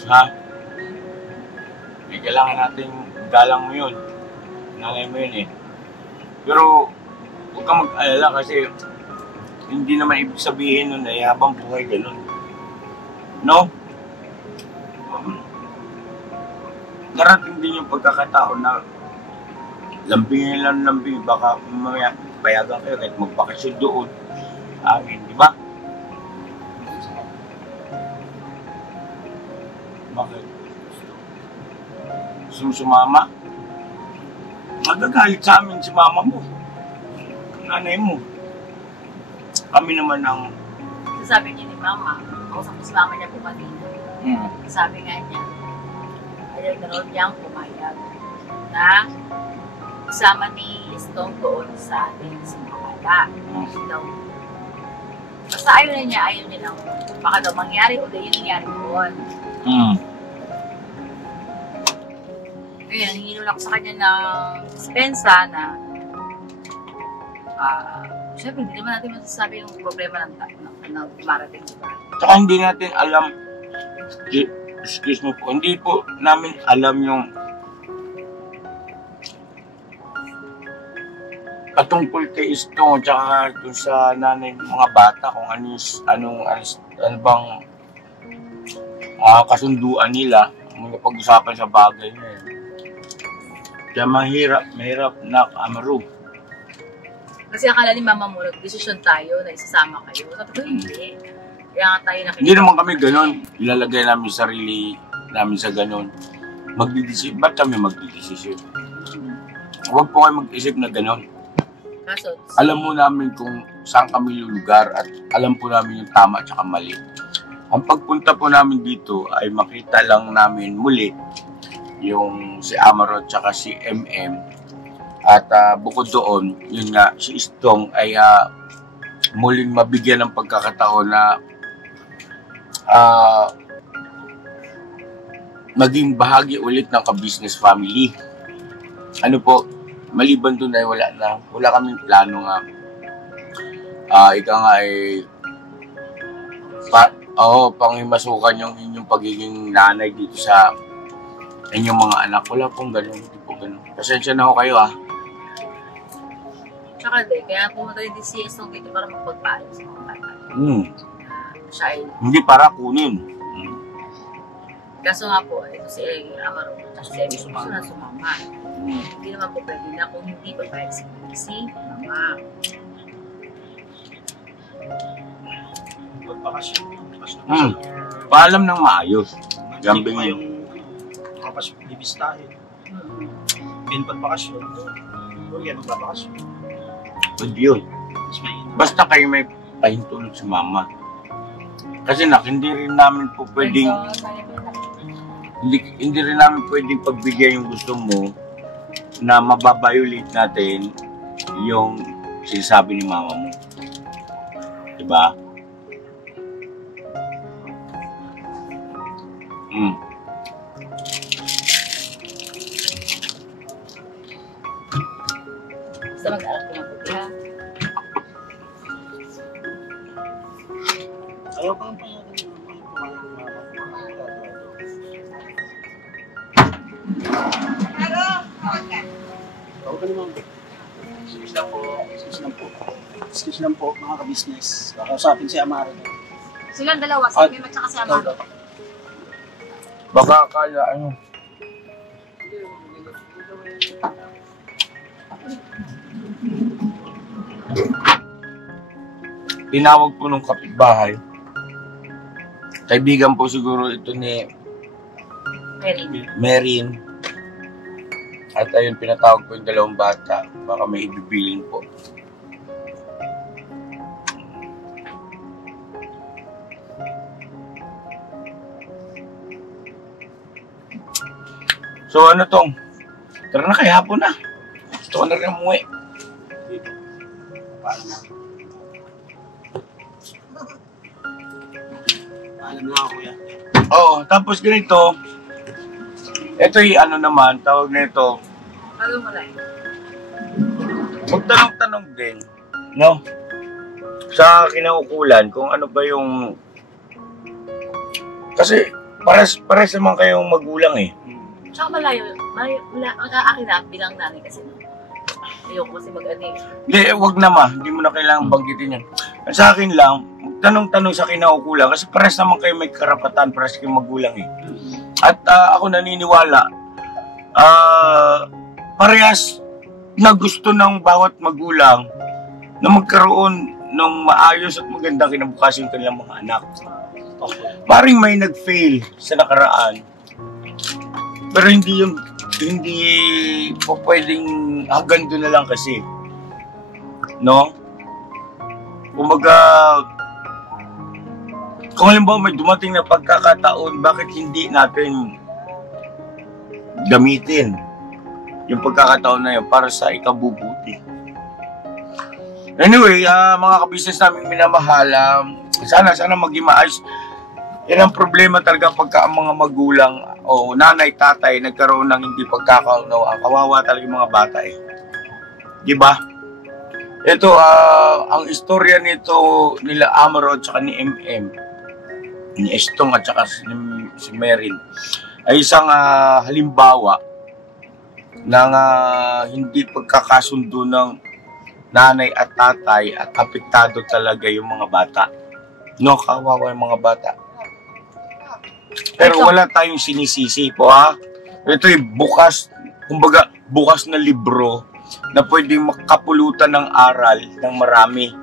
Ha? Kailangan natin galang mo yun. Nanay mo yun eh. Pero huwag kang mag-alala kasi hindi naman ibig sabihin nun ay habang buhay ganun. No? Darating din yung pagkakataon na lambingin lang lambing, baka mamaya payagan kayo kahit magbakasyon doon. Amin, di ba? Bakit? Gusto mo sumama? Magagalit sa amin si mama mo. Nanay mo. Kami naman ang... Sabi niya ni Mama, kausap ko si Mama niya po kanina. Sabi nga niya, ayaw na rin niyang pumayag na kasama ni Istong doon sa atin sa Makala. Daw. Basta ayaw niya lang. Baka daw mangyari o yun nangyari doon. Ngayon, nanginginom ako sa kanya ng dispensa na syempre, hindi naman natin masasabi yung problema ng marating, diba? Tsaka hindi natin alam, excuse me po, hindi po namin alam yung patungkol kay Istong tsaka dun sa nanay ng mga bata kung ano bang kasunduan nila mga pag-usapan sa bagay na yun. Kaya mahirap na Amaru. Kasi akala ni Mama mo, nag-desisyon tayo na isasama kayo. Sabi ko, hindi. Kaya nga tayo nakikita. Hindi naman kami ganon. Ilalagay namin sarili namin sa ganon. Magdidesisyon. Ba't kami magdidesisyon? Huwag po kayo mag-isip na ganon. Kaso, Alam mo namin kung saan kami lulugar at alam po namin yung tama at saka mali. Ang pagpunta po namin dito ay makita lang namin muli yung si Amaro at saka si MM. At bukod doon, yun nga, si Istong ay muling mabigyan ng pagkakataon na maging bahagi ulit ng ka-business family. Ano po, maliban doon ay wala kaming plano nga. Ika nga ay panghimasukan yung inyong pagiging nanay dito sa inyong mga anak. Wala pong ganun, hindi po ganun. Pasensya na ho kayo Tsaka kaya pumunta rin si Estong dito para magpagpaalam sa mga bata. Siya ay... Hindi para kunin. Kaso nga po, ito si Amaro, si Emi gusto na sumama. Hindi naman po pwede na kung hindi pa pwede si Mama. Magbakasyon. Paalam ng maayos. Gambing yung kapasyon, ibistahin. Bin pagbakasyon, doon yan magbabakasyon. Pwede yun. Basta kayo may pahintulot si Mama. Kasi hindi rin namin po pwedeng hindi rin namin pwedeng pagbigyan yung gusto mo na mababayulit natin yung sinasabi ni Mama mo. Diba? Basta mag-alak ko ng puti, ha? Ayaw pa ang payagan ng mga Tawag ka naman. Excuse lang po, mga ka-business. Kakausapin si Amaro. Silang dalawa, si Mima at si Amaro. Baka akala tinawag po nung kapitbahay. Kaibigan po siguro ito ni Merin. At ayun, pinatawag po yung dalawang bata. Baka may ibibilin po. So ano tong? Tara na, kaya hapon na. Gusto ko na rin umuwi. Alam na ako, kuya. Oo, tapos ganito. Ito yung ano naman, tawag na ito. Ano mo na eh? Magtanong-tanong din, no? Sa kinaukulan, kung ano ba yung... Kasi, pares naman kayong magulang eh. Tsaka malayo, ang akin na, bilang nanay kasi no. Ayoko kasi mag-aning. Hindi, wag na ma. Hindi mo na kailangan banggitin yan. Sa akin lang, tanong-tanong sa kinaukulan kasi pares naman kayo may karapatan, pares kayo magulang eh. At ako naniniwala, parehas na gusto ng bawat magulang na magkaroon ng maayos at magandang kinabukasan yung kanilang mga anak. Paring may nag-fail sa nakaraan, pero hindi po pwedeng hanggang doon na lang kasi. No? Kumbaga, kung halimbawa may dumating na pagkakataon, bakit hindi natin gamitin yung pagkakataon na yun para sa ikabubuti? Anyway, mga ka-business namin minamahal, sana maging maayos. Yan ang problema talaga pagka ang mga magulang o nanay, tatay nagkaroon ng hindi pagkakaunawa. Kawawa talaga yung mga bata eh. Diba? Ito, ang istorya nito nila Amaro at saka ni MM, ni Estong at saka si Merin, ay isang halimbawa ng hindi pagkakasundo ng nanay at tatay at apektado talaga yung mga bata. No, kawawa yung mga bata. Pero wala tayong sinisisi po ha. Ito'y bukas, kumbaga bukas na libro na pwedeng makapulutan ng aral ng marami.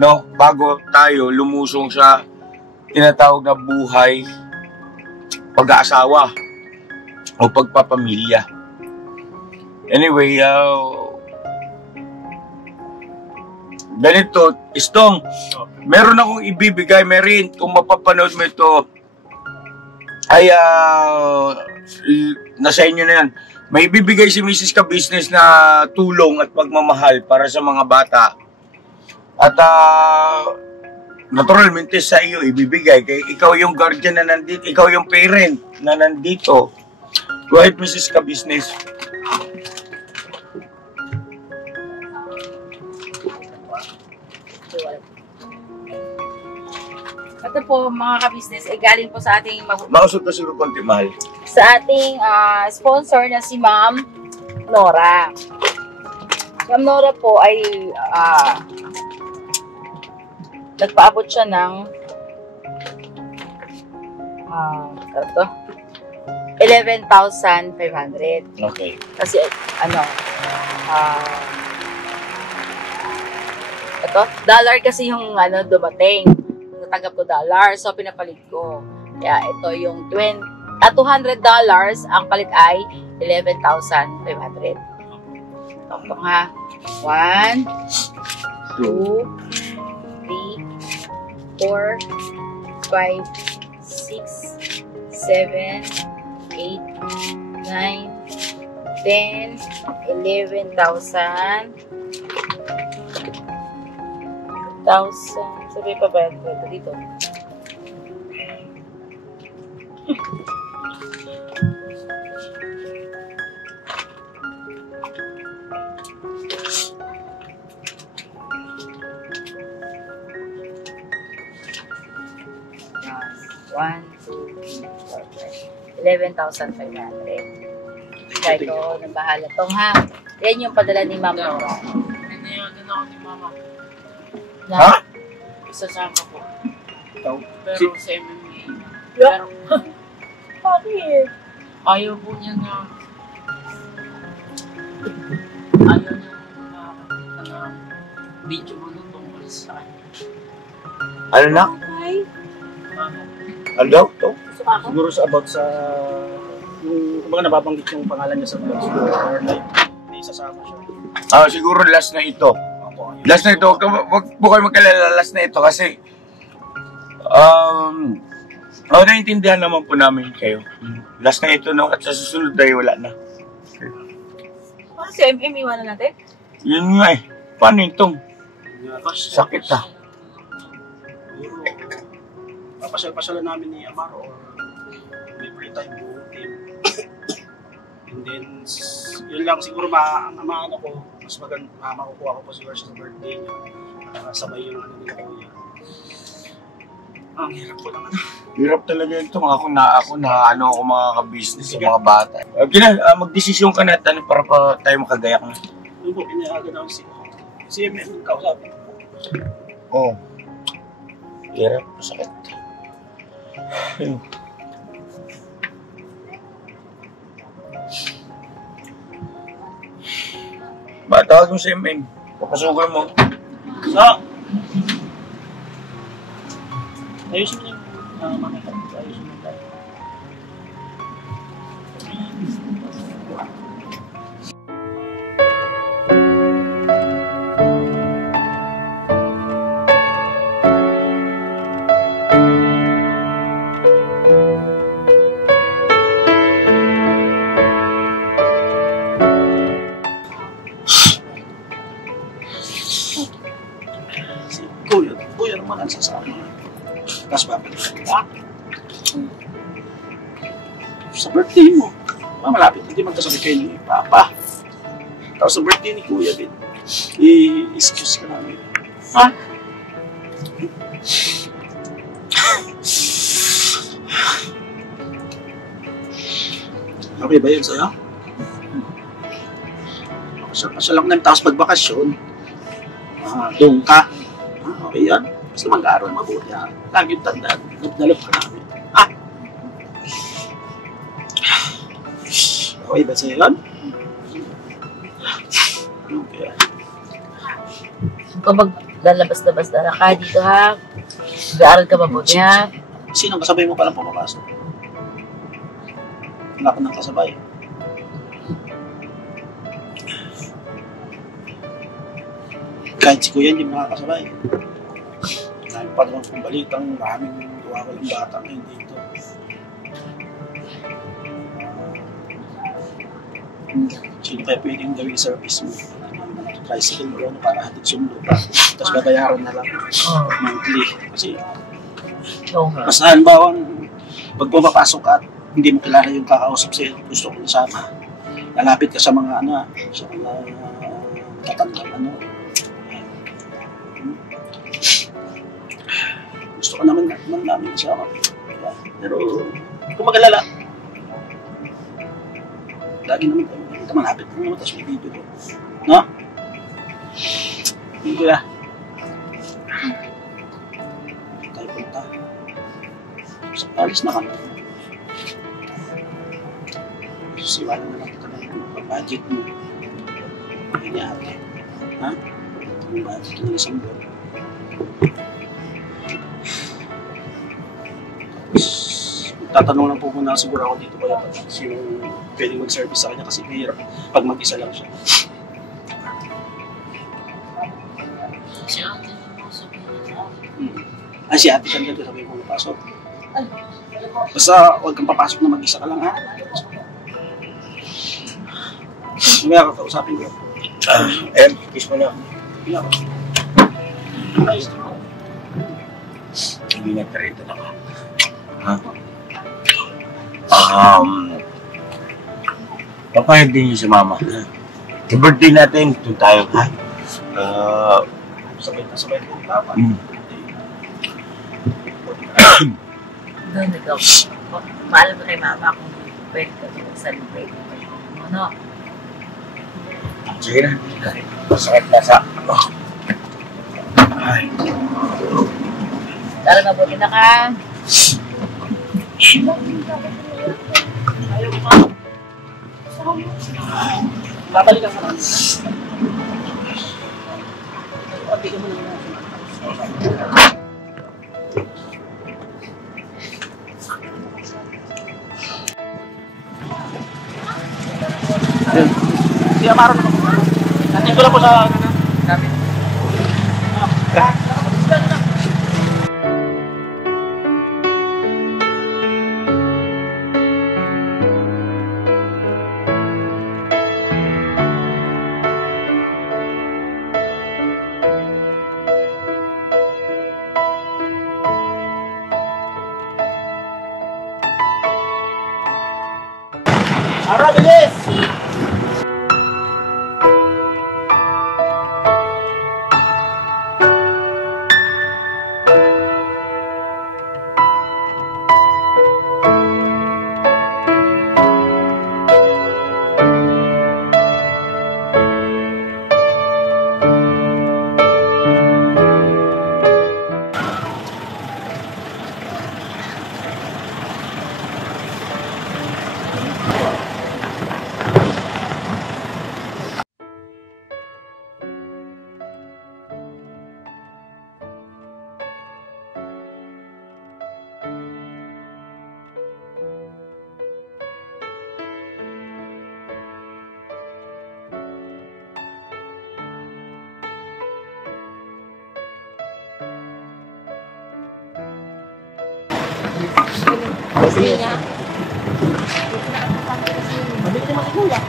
No, bago tayo lumusong sa tinatawag na buhay, pag-aasawa o pagpapamilya. Anyway, ganito, Stong, meron akong ibibigay, Merin, kung mapapanood mo ito, ay nasa inyo na yan. May ibibigay si Mrs. Ka-Business na tulong at pagmamahal para sa mga bata. At naturalmente sa iyo ibibigay. Kaya ikaw yung guardian na nandito, ikaw yung parent na nandito. Go ahead, Mrs. Ka-Business. Ito po mga ka-business ay galing po sa ating Mausap ka siguro konti, mahal. sa ating sponsor na si Ma'am Nora. Ma'am Nora po ay nagpaabot siya ng 11,500. Okay. Kasi ito, dollar kasi yung dumating. Natanggap ko dollar, so pinapalit ko. Kaya ito yung $200, ang palit ay 11,500. Ito nga. 1, 2, 3, 4, 5, 6, 7, 8, 9, 10, 11,000. Sabi pa ba ito dito? One, 2, 3, 4, 5. 11,500. Kaya ito, nang bahala tong ha. Yan yung padala ni Ma'am Nora. Nanayagan ako ni Mama. Ha? Isasama ko. Ikaw? Pero sa MMA. Yeah. Pero Bakit? ayaw po niya na ayaw niya na video mo nung tungkol sa kanya. Ano na? Ano daw? Ito? Siguro sa about sa yung kumbaga nababanggit yung pangalan niya sa vlog siguro or like may isasama siya. Siguro last na ito. Last na ito. Wag po kayo magkalala, last na ito kasi naiintindihan naman po namin kayo. Last na ito, no? At sa susunod ay wala na. Si MM iwanan natin? Yun nga eh. Paano itong? Sakit ha. Papasyal-pasyalan namin ni Amaro or may free time buong team. And then, yun lang siguro maano ko, mas makukuha ko po siguro sa birthday niya. Sabay yung nila kuya. Ang hirap ko lang Hirap talaga ito. Ako na mga ka-business sa mga bata. Mag-desisyon ka na para pa tayo makagayak na. Yun po, pinayagan ako si MM yung kausapin. Oo. Hirap, masakit. Ayun. Tawag mo si MM. Papasukan mo. Ayusin mo yung makita. Ayusin mo tayo. Kuya naman ang sasama. Tapos babalikan ka. Sa birthday mo. Malapit, hindi magkasabay kayo ni Papa. Tapos sa birthday ni Kuya din. I-excuse ka namin. Ha? Okay ba yun sa'yo? Pasya lang namin. Tapos pagbakasyon, Doon ka. Okay yan. Basta mag-aaral mabuti ha. Lagi yung tandaan. Nalap ka namin. Okay ba sa'yo yan? Okay. Kung maglalabas-labas na ka dito ha, mag-aaral ka mabuti ha. Sinong kasabay mo palang pumapasok? Wala ka ng kasabay. Kahit si Kuya hindi mo nakakasabay. Dahil pa naman kung balitang maraming wawalang bata ngayon dito. Sino kaya pwedeng gawing service mo? Tricycle mo para hatid sundo pa. Tapos babayaran na lang monthly. Kasi mas halimbawa pag pumapasok ka at hindi mo kilala yung kakausap sa'yo, gusto ko nasama. Lalapit ka sa mga sa mga tatandang gusto ko naman namin isama. Diba? Pero kung mag-alala, lagi naman ito malapit mo naman, tapos may video ko. No? Hindi ko ya. Tayo punta. So, alis na kami. Susiwala na lang kita ng budget mo. Hindi niya ate. Ha? Yung budget ng isang buwan. Tatanong lang po muna siguro ako dito kaya sinong pwedeng mag-service sa kanya kasi mahirap pag mag-isa lang siya. Ay, si ate kanina doon sabi ko mapasok. Basta huwag kang papasok na mag-isa ka lang ha. Mamaya kakausapin ko. Kiss mo na. Hindi na tarito na ka. Ha? Papayag din yung si mama. Yung birthday natin, ito tayo, ha? Sabay ko yung papa. Doon na daw. Maalam mo kay mama kung pwede ka mag-celebrate. Ano? Sige na. Masakit na sa... Ay. Tara, mabuti na ka. Babalikan ka lang. Pagbigan mo na si Amaro na po. Nandito lang po sa namin. Ara, bilis! Sige nga. Mabili naman si Kuya.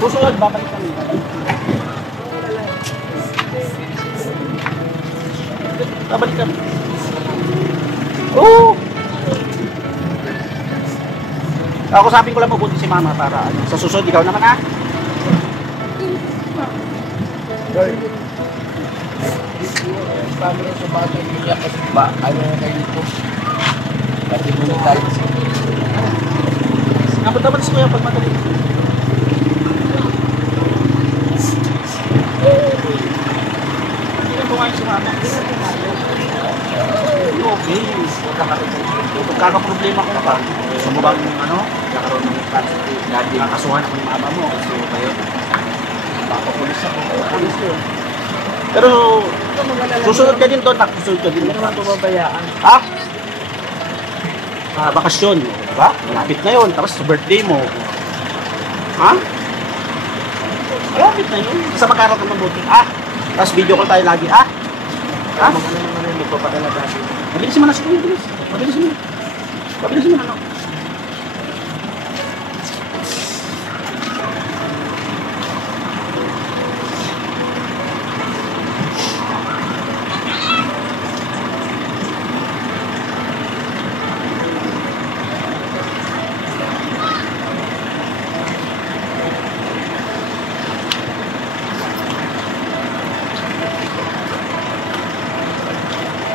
Susunod, babalik kami. Babalik kami. Oo! Ako sabi ko lang mabuti si Mama para sa susunod, ikaw naman ha? Paano sa bagay niya kasi ba? Ano na kayo ito? Pati mo na tayo kasi. Naman si Kuya pag madali. Okay. Magkakaproblema ko pa. Sa mo bang nagkakaroon ng kasuhan ako ng mama mo kasi kayo. Papapulis ako. Pulis yun. Pero susunod ka din doon, susunod ka din. Hindi naman pababayaan. Ha? Bakasyon, diba? Malapit na yun, tapos sa birthday mo. Ha? Malapit na yun. Basta magkaroon ka mabuti. Tapos video call tayo lagi. Ha? Magpapadala tayo. Mabilis mo na siguro, mabilis. Mabilis mo na. Mabilis mo na,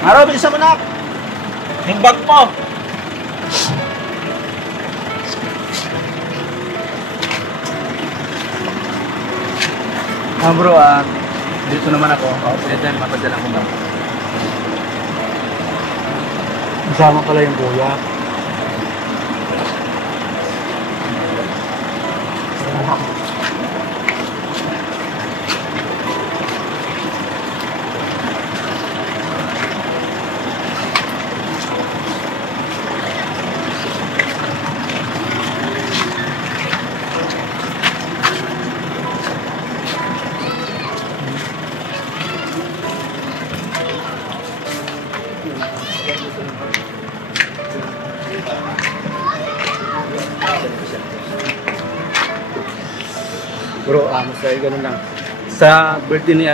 Maro, bilisan mo na! Yung bag mo! Bro, dito naman ako. Ito yung mapadala ko ba? Kasama pala yung kuya. Bro, basta ganun lang. Sa birthday ni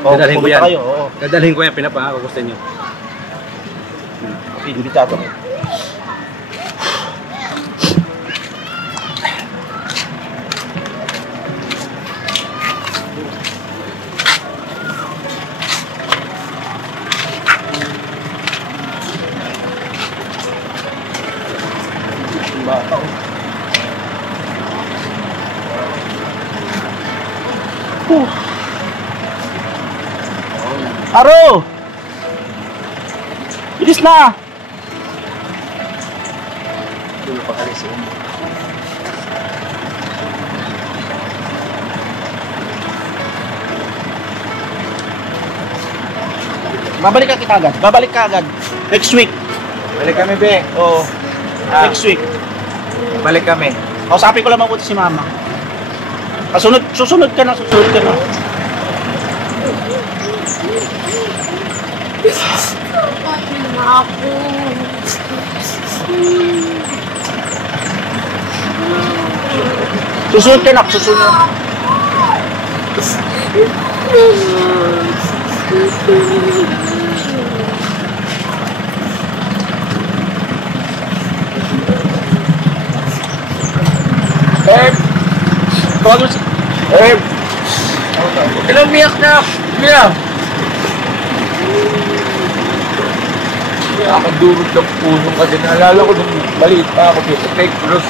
dadalhin ko yan. Dadalhin ko yan, pinapangako ko sa inyo. Okay, imbitado ko. Bata ko. Aro! Bilis na! Dulo pa kalisin. Babalik ka agad. Babalik ka agad. Next week. Balik kami, be. Oo. Next week. Balik kami. Kausapin ko lang mabuti si mama. Susunod ka na. Ako. Susunod ka na, susunod. Tawag si... Ilang miyak na! Miyak! Nakakadurog ng puso kasi naalala ko nung maliit pa ako dito kay Cruz.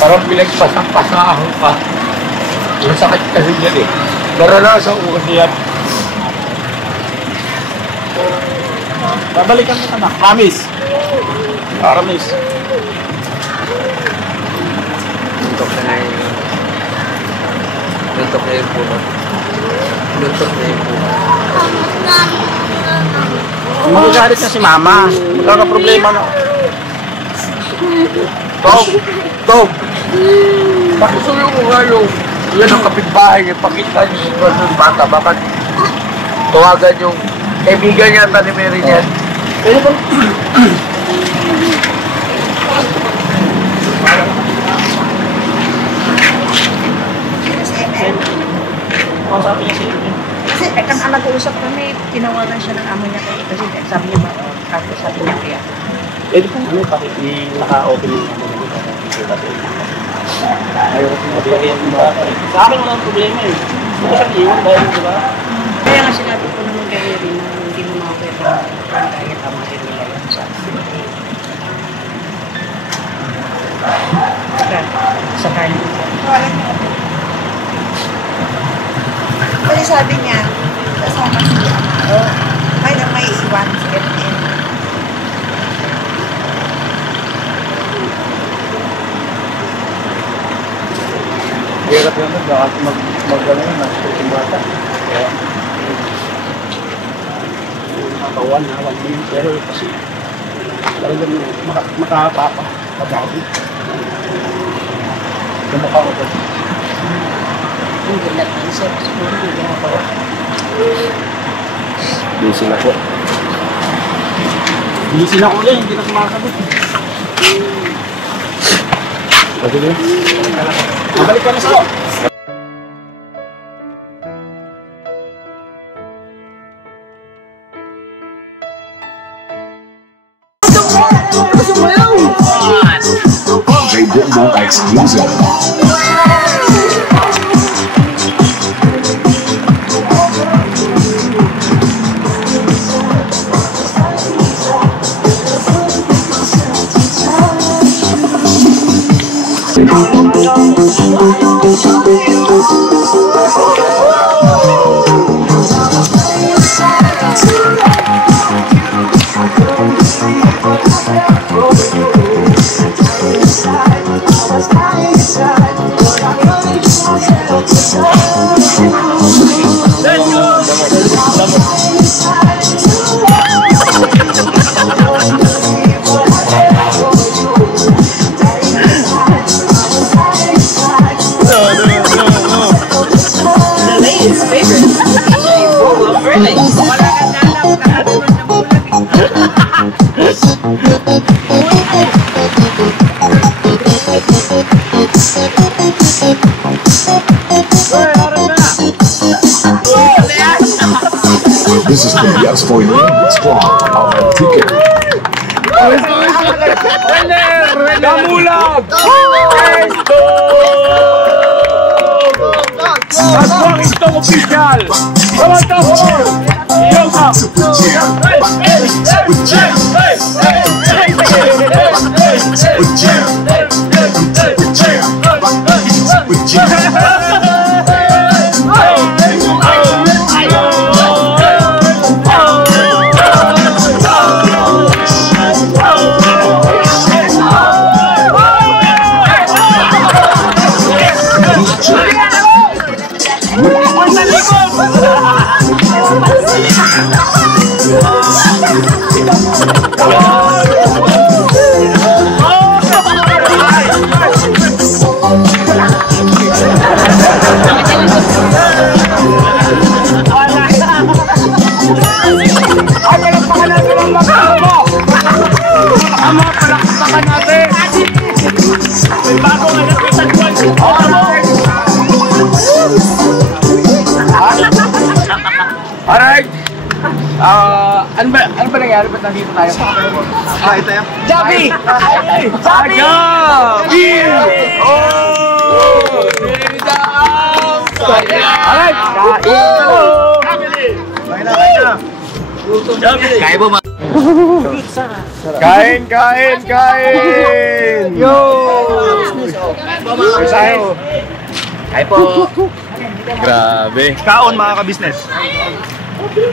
Parang pinagpasang-pasahan ka. Masakit kasi yan eh. Naranasan ko kasi yan. Babalikan mo na. Promise. Promise. Luntok na yung puno. Luntok na yung puno. Magagalit na si mama. Magkakaproblema na. Tom! Pakisuyo ko nga yan ang kapitbahay niya. Pakita niyo yung ng bata. Bakit tawagan yung kaibigan niya at ni Mary niya. Pwede ba? Sabi niya siya. Kasi ang nag-uusap kami, tinawagan siya ng amo niya kasi sabi niya sabi niya kaya. Pwede po naka-open yung amo niya. Ayaw ko mabigyan yung bata. Sa akin walang problema eh. Hindi ko siya iwan dahil di ba? Kaya nga sinabi ko naman kay Erin na hindi mo mga pwede kaya tama rin nila yan sa kanya. Kasi sabi niya, kasama kasi kaya may iwan si MM. Hirap yan na, bakit mag-ano yun, nasa bata. Kaya, nakawan na, 1 million, pero kasi talagang makapapa, pagkabi. Kumukha ko ba? Hindi lang ang sir, siguro hindi ginagawa. Busy na po. Busy na ko yan, hindi na sumasagot. Pwede din? Mabalik ka na sa DJ Bobo exclusive. This is the Yes for You Squad of a ticket. Namulag! Esto! Aswang itong official! Kamanta ko! Yosa! Alright. Ano ba nangyari? Ba't nandito tayo? Kain tayo. Javi! Javi! Oh! Alright! Kain na. Kaya mo ma... Kain! Yo! Kaya po! Grabe. Kaon mga ka-business.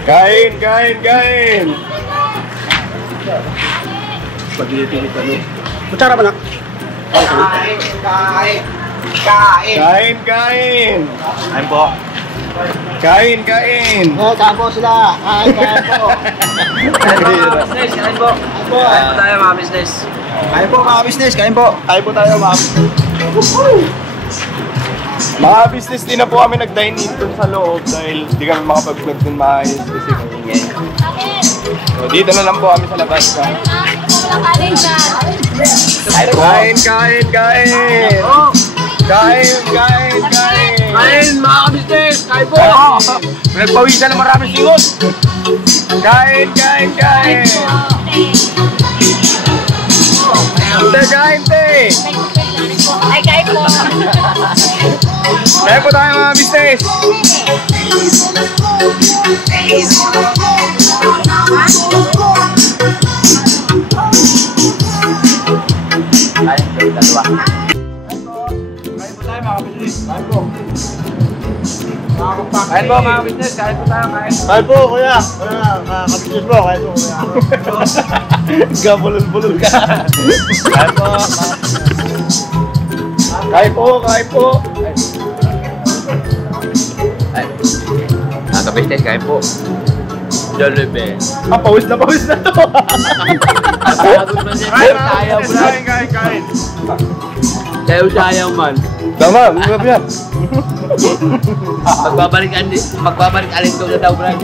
Kain! Pag-iitinit ano. Kutsara ba na? Kain! Kain po. Kain! Kain po sila. Kain po. Kain po tayo mga business. Kain po mga business. Kain po tayo mga business. Mga business din na po kami nag-dine in dun sa loob dahil di kami makapag-vlog dun maayos kasi maingay. So dito na lang po kami sa labas. Kain mga ka-business! Kain po! Pinagpawisan na maraming singot! Kain! Ay, kain po. Kain po tayo mga business! Kain po tayo mga business. Kain po. Kain po mga business, kain po tayo, kain. Kain po, kuya. Kapitid po, kain po, kuya. Gabulol-bulol ka. Kain po. Kain po, kain po. Mga kabisnes, kain po. Jollibee. Pawis na to. Kain. Sayang man. Tama, mga yan. Magbabalik alintog na daw, Brad.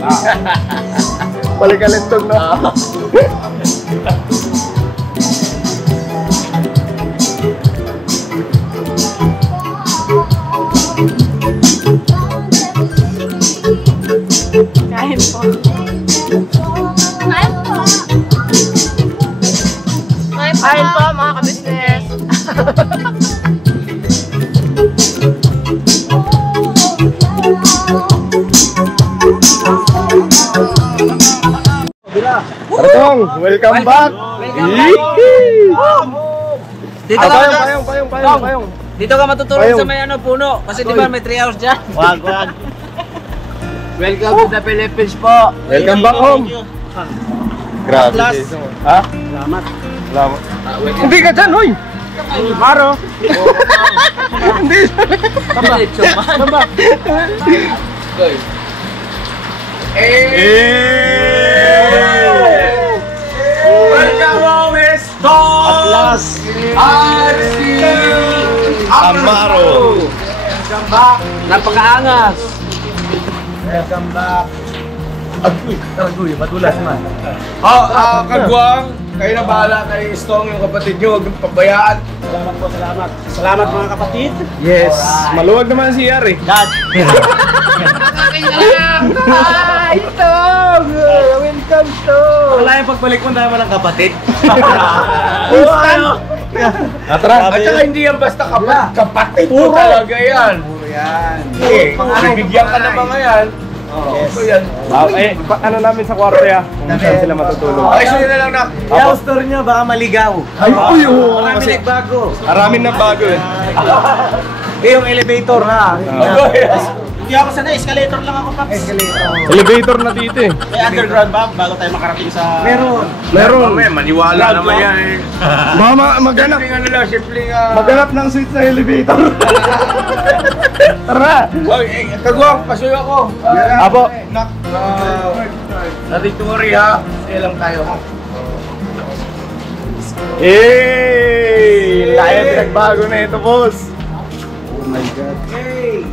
Balik alintog na. Kain po. Kain po, mga kabisnes. Taratong, welcome back. Dito ka Payong. Dito ka matutulog sa may puno kasi di ba may 3 hours dyan. Wag. Welcome to the Philippines po. Welcome back home. Grabe. Ha? Salamat. Hindi ka dyan, hoy. Maro. Hindi. Tamba. Welcome home, Atlas. RC Amaro. Welcome back. Napakaangas. Welcome back. Agoy, madulas man. Kagwang, kayo na bahala kay Stong, yung kapatid nyo, huwag yung pabayaan. Salamat po, salamat. Salamat mga kapatid. Yes, maluwag naman si Yari. Dad. Hi, Stong! Welcome, Stong! Wala yung pagbalik mo naman ng kapatid. At saka hindi yan basta kapatid mo talaga yan. Puro yan. Bibigyan ka ng mga yan. Yes. Yan. Ano namin sa kwarto ya? Kung saan sila matutulog. Ay, sila na lang na. Yung store nyo baka maligaw. Ay, oo. Marami nagbago. Maraming na bago eh. Yung elevator ha. Hindi ako sana, escalator lang ako, Paps. Elevator na dito eh. May underground ba? Bago tayo makarating sa... Meron. Maniwala naman yan eh. Maghanap. Maghanap ng suite sa elevator. Tara. Kagwang, pasuyo ako. Apo. Nandito mo rin ha. Sige lang tayo. Laya pinagbago na ito, boss. Oh my God. Hey!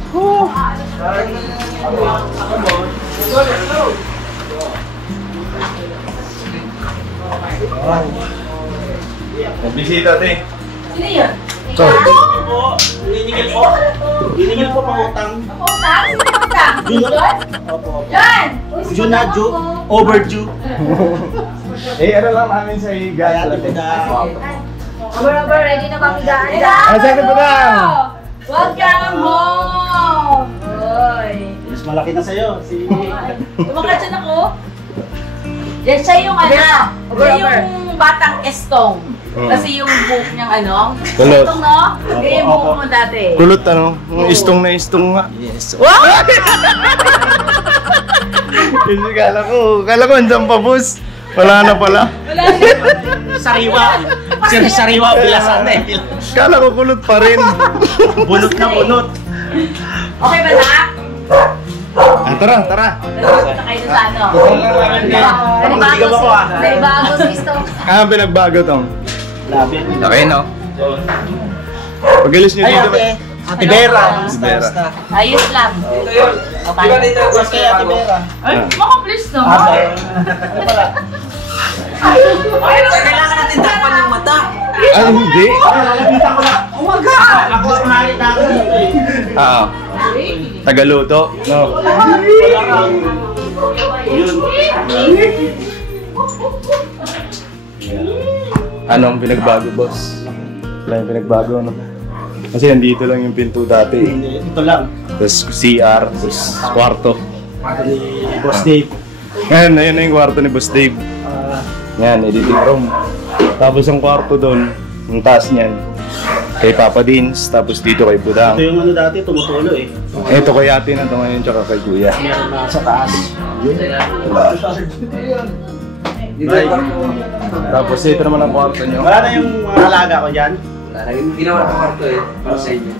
Bisita, te. Sino yun? Hiningil po. Hiningil po pangutang. Pangutang? Sino pangutang? John? Opo. John! June na, June. Overdue. Ano lang namin sa higa. Over, ready na ba pigaan? Saan na ba na? Welcome home! Oy! Mas malaki na sa'yo. Tumakatsan ako. Yan siya yung siya yung batang Estong. Kasi yung buhok niyang Kulot. Estong no? Kaya yung buhok mo dati. Kulot istong na istong nga. Yes. Wow! Kasi kala ko andyan pa, boss. Wala na pala. Wala na. Sariwa. Sariwa, bilasan na eh. Kala ko kulot pa rin. Bunot na bunot. Okay ba na? Tara. Punta kayo sa ano? Naligaw ako ah. Nalibago si Estong. Pinagbago tong. Labi. Okay, no? Pag-alis nyo Ay, dito. Ate Vera. Ayos lang. Okay. Mas kay Ate Vera. Ay, maka-please no? Ano pala? Kailangan natin takpan yung mata. Hindi. Nakita ko na. Oh my God! Ako ang nakita ko dito eh. Tagaluto. No. Anong pinagbago, boss? Wala yung pinagbago, no? Kasi nandito lang yung pinto dati. Ito lang. Tapos CR, tapos kwarto. Ni Boss Dave. Ngayon, ayun na yung kwarto ni Boss Dave. Yan, editing room. Tapos ang kwarto doon, yung taas niyan. kay Papa Dins, tapos dito kay Budang. Ito yung ano dati, tumutulo eh. Ito kay ate na ito ngayon, tsaka kay Kuya. Meron na sa taas. Tapos ito naman ang kwarto nyo. Wala na yung mga alaga ko dyan. Ginawa na kwarto eh, para sa inyo.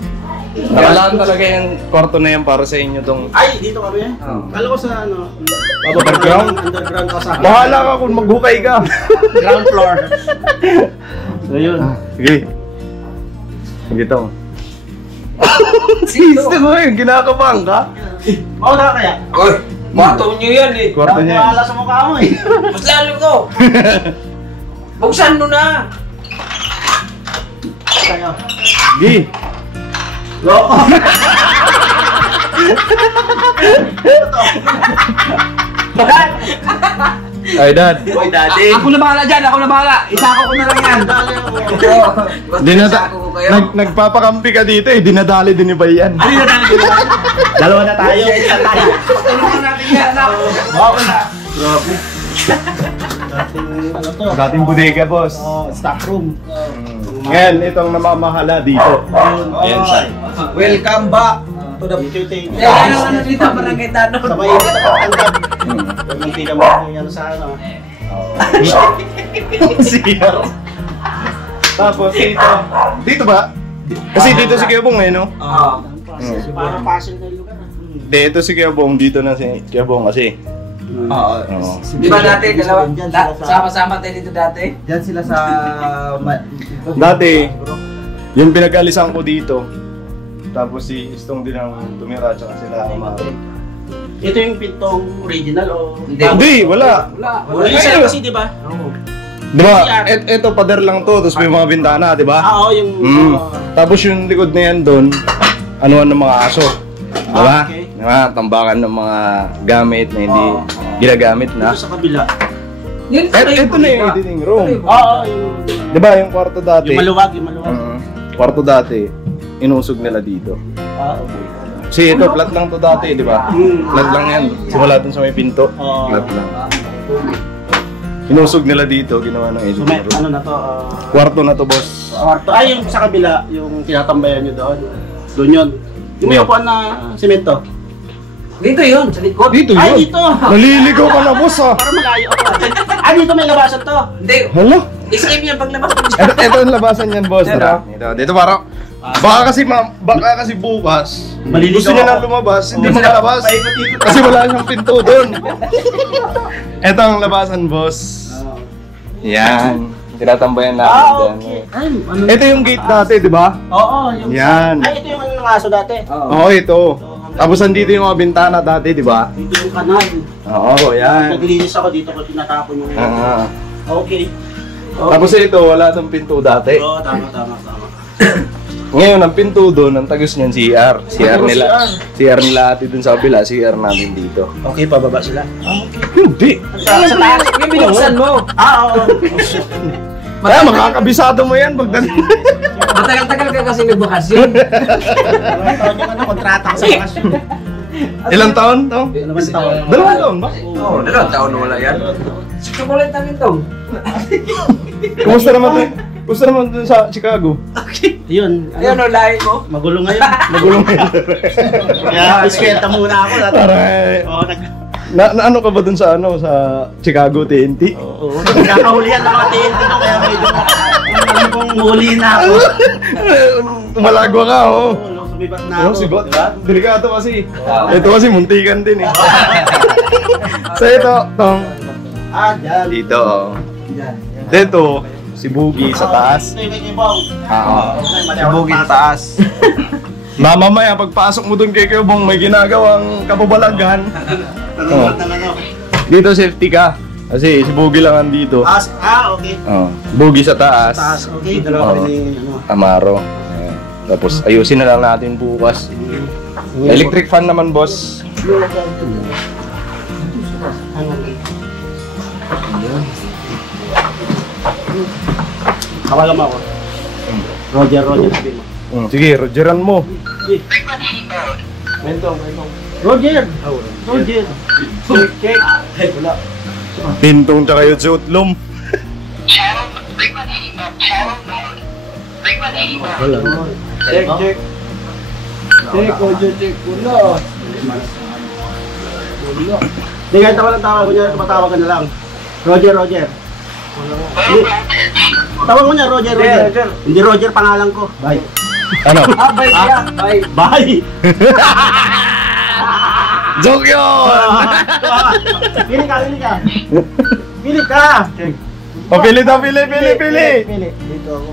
Nakalaan talaga yung kwarto na yan para sa inyo tong... Ay, dito kami eh. Kala ko sa ano, Underground? Underground ka sa... Bahala ka kung maghukay ka. Ground floor. So yun. Sige. Sige to. Sisto mo yun, kinakabahan ka? Oo na kaya? Oy, kwarto nyo yan eh. Kwarto niya. Wala sa mukha mo eh. Mas lalo ko. Buksan mo na. Kaya. Sige. Loko. Ay, Dad. Oy, daddy. Ako na bahala dyan, ako na bahala. Isako ko na lang yan. Nagpapakampi ka dito eh, dinadali din ni Bayan. Ano yung natali ko? Dalawa na tayo. Isa tayo. Tulungan natin yan, anak. Oo na. Grabe. Ano to? Dating bodega, boss. Stock room. Ngayon, itong namamahala dito. Ayan siya. Welcome back to the Beauty. Ano na dito parang kita no. Sa may pagkakandap. Yung tingnan mo yung sa ano. CR. Tapos dito ba? Kasi dito si Kuya Bong eh, no? Parang passion na lugar. Dito si Kuya Bong, dito na si Kuya Bong kasi. Oo. Di ba dati dalawa? Sama-sama tayo dito dati? Diyan sila sa... Dati, yung pinag-alisan ko dito. Tapos si Istong din ang tumira, tsaka sila umabot. Ito yung pintong original o... Hindi, wala. Wala isa kasi di ba? Diba, eto pader lang to, tapos may mga bintana, diba? Oo, yung... Tapos yung likod na yan doon, anuan ng mga aso. Diba? Okay. Diba? Tambakan ng mga gamit na hindi ginagamit na. Ito sa kabila. Ito na yung editing room. Oo, yung... Diba, yung kwarto dati? Yung maluwag, yung maluwag. Kwarto dati, inusog nila dito. Okay. Kasi ito, flat lang to dati, di ba? Flat lang yan. Simula dun sa may pinto. Flat lang. Inusog nila dito, ginawa ng So editing may room. ano na to? Kwarto na to, boss. Kwarto. Ay, yung sa kabila, yung tinatambayan nyo doon. Doon yun. Yung may upuan na semento. Dito yun, sa likod. Dito Ay, yun. dito! Naliligaw ka na, boss, ha? Para malayo ako. Ay, dito may labasan to. Hindi. Hala? Escape yan paglabas mo. Ito ang labasan yan, boss. Dito parang... Baka kasi bukas, Maliligaw gusto niya ako. na lumabas, hindi makalabas. Kasi wala siyang pinto doon. Ito ang labasan, boss. Yan. Tinatambayan natin dyan. Okay. Ay, ano? Ito yung gate dati, di ba? Oo, yung... Yan. Ay, ito yung ano ng aso dati. Oo, ito. Tapos andito yung mga bintana dati, di ba? Dito yung kanal. Oo, yan. Naglinis ako dito ko tinatapon yung... Okay. Tapos ito, wala itong pinto dati. Oo, tama. Ngayon, ang pinto doon, ang tagos niyan, CR. CR nila ate dun sa kabila, CR namin dito. Okay, pababa sila. Hindi. Sa taas. Yung binuksan mo. Oo. Kaya makakabisado mo yan pagdating. Matagal-tagal ka kasi nagbakasyon. Ilang taon yung ano, kontrata sa bakasyon. Ilang taon? Dalawang taon. 2 taon ba? Oo, dalawang taon na wala yan. Si chocolate namin to. Kumusta naman dun sa Chicago? Yun. Ayun o, lahi mo. Magulo ngayon. Magulong ngayon. Kaya, iskwenta muna ako. Oo, ano ka ba dun sa Chicago TNT? Oo. Nagkakahulihan ng mga TNT ko, kaya medyo ano kong huli na ako. Malagwa ka, oh. Sumibat na ako. Sigot. Delikado kasi. Ito kasi muntikan din eh. So ito, tong. Dyan. Dito, oh. Dito, si Boogie sa taas. Ito yung kay Bong. Si Boogie sa taas. Mamamaya, pagpasok mo dun kay Bong, may ginagawang kapabalaghan. Dito safety ka. Kasi si Boogie lang andito. Okay. Boogie sa taas. Taas, okay. Dalawa kami ano. Amaro. Ayan. Tapos ayusin na lang natin bukas. Electric fan naman, boss. Kawalan mo ako. Roger, sabi mo. Sige, Rogeran mo. Roger! Cake! Wala. Tintong tsaka yung si Utlom. Wala. Check. Check. Ulo. Hindi, kahit tawa ko niya, tumatawa ka na lang. Roger. Hindi. Tawag mo niya, Roger. Hindi Roger, pangalan ko. Bye. Ano? Bye. Joke yun! Pili ka. Pili. Dito ako.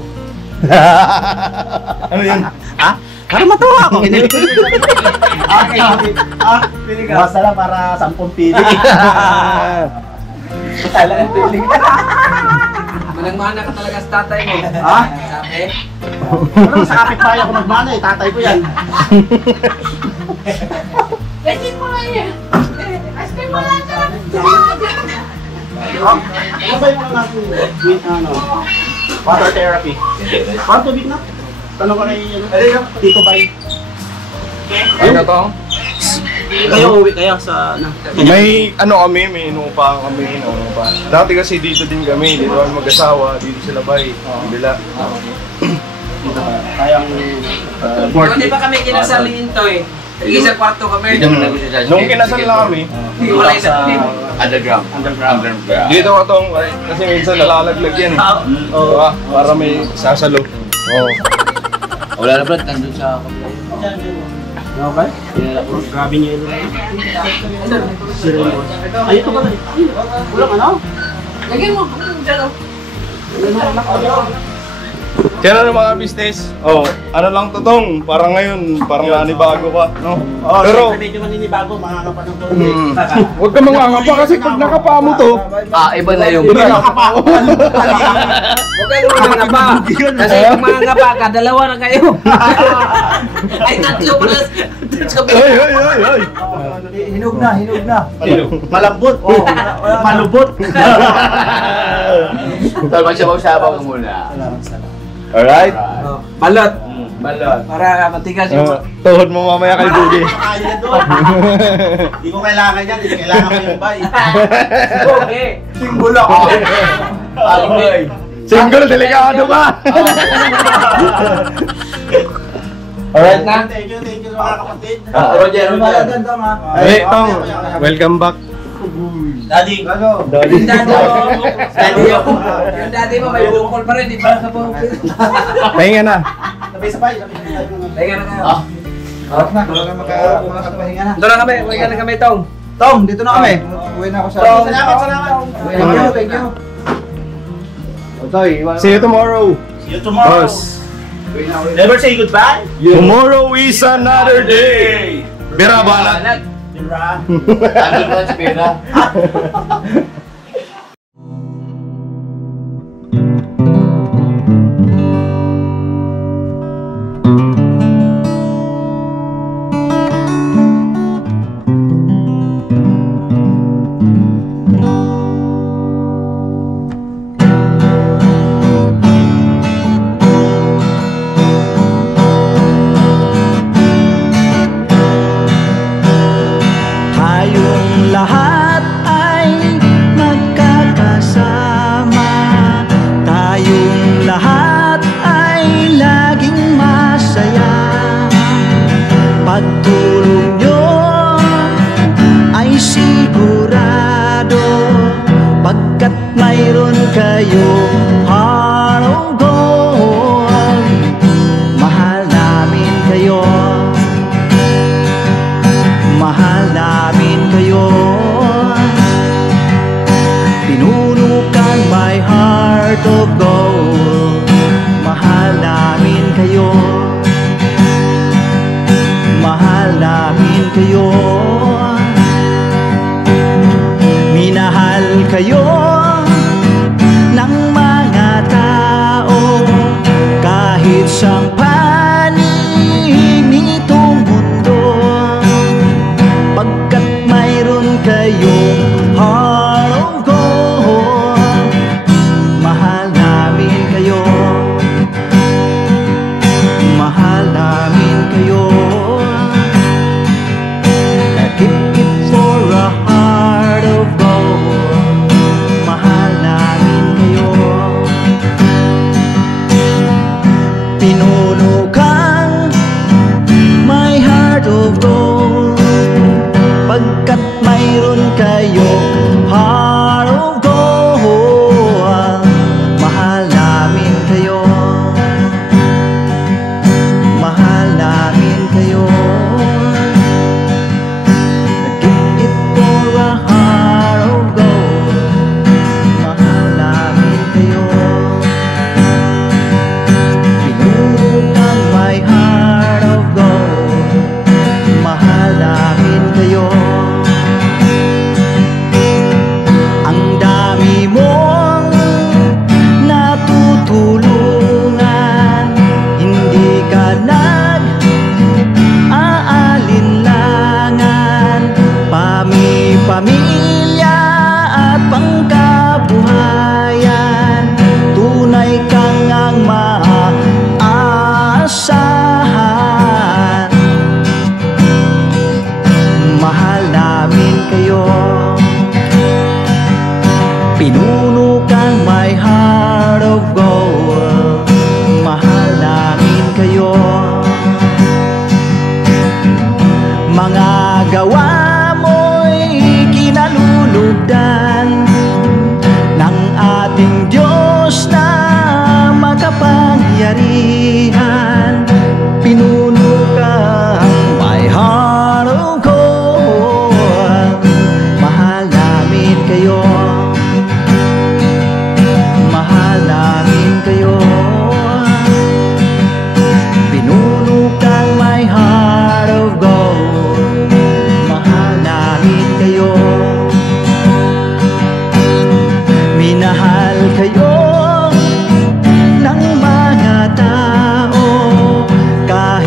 Ano yun? Para matuwa ako. Pili ka. Basta lang para 10 pili. Talagang pili ka. Manang-mana ka talaga sa tatay mo. Ha? Sabi? Ano, sa kapitbahay ako magmana eh. Tatay ko yan. Kasi mo lang yan. Kasi mo lang yan. Sabay mo lang natin with water therapy. Parang tubig na. Tanong ko na yung Tito Bay. Ano to? Kayo uwi kayo sa May inuupahan kami. Dati kasi dito din kami, dito kami mag-asawa, dito sila bay, bila. Kayang Hindi pa kami kinasaliin to eh. Isang kwarto kami. Nung kinasal na kami, Wala sa Underground. dito ka tong, kasi minsan nalalaglag yan. Diba? Para may sasalo. Wala na Brad, nandun sa okay? Grabe niya yun. Ay, ito ba? Walang ano? Lagyan mo. Kaya na mga business, ano lang to tong, parang ngayon, parang nanibago ka, no? Pero, medyo maninibago, makakapa ng tubig. huwag ka mangangapa kasi pag nakapa mo to, iba na yung Nakakapa ako. Huwag kayo mangangapa. Kasi kung mangangapa ka, dalawa na kayo. Ay, tatlo plus. Hoy! Hinog na. Malambot. Malubot. Tol, magsabaw-sabaw ka muna. Alright? Balot. Para matigas yung... Tuhod mo mamaya kay Dugi. Kaya doon. Hindi ko kailangan yan. Hindi kailangan mo yung bay. Okay. Single ako. Single, delikado ka! Alright na? Thank you mga kapatid. Roger. Hey, Tong, welcome back. Daddy. Daddy. Yung dati mo may bukol pa rin. Di ba ka po? Pahinga na. Sabay-sabay. Teka na kayo. Oras na, makakapahinga na. Ito na kami. Uwi ka na kami, Tong. Tom, dito na kami. Uwi na ako sa... Salamat. Thank you. See you tomorrow. See you tomorrow. Boss. Never say goodbye. Tomorrow is another day. Bira balat. Andun na si Pera. Tayong lahat ay magkakasama. Tayong lahat ay laging masaya. Pagtulong nyo ay sigurado, pagkat mayroon kayong heart of gold. Mahal namin kayo. Mahal namin kayo. Pinunukan my heart of gold. Mahal namin kayo. Mahal namin kayo. Minahal kayo ng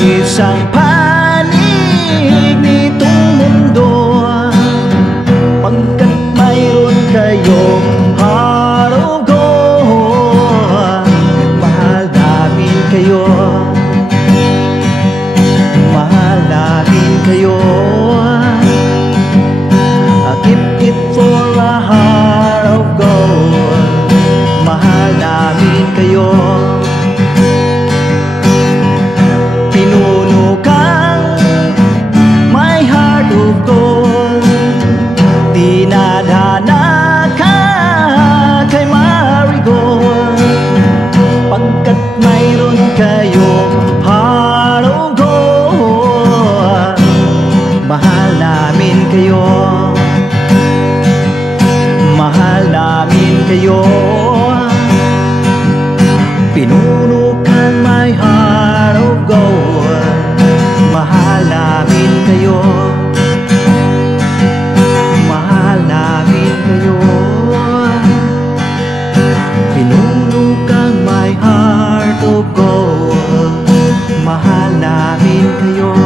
isang panig nitong mundo, pagkat mayroon kayong heart of gold. Mahal namin kayo, mahal namin kayo. I keep it for a heart of gold. Mahal namin kayo. Pinuno kang my heart of gold. Dinadana ka kay Marigold, pagkat mayroon kayong heart of gold. Mahal namin kayo, mahal namin kayo. Pinuno kang my heart of gold. Mahal namin kayo, mahal namin kayo. Pinuno kang my heart of gold. Mahal namin kayo.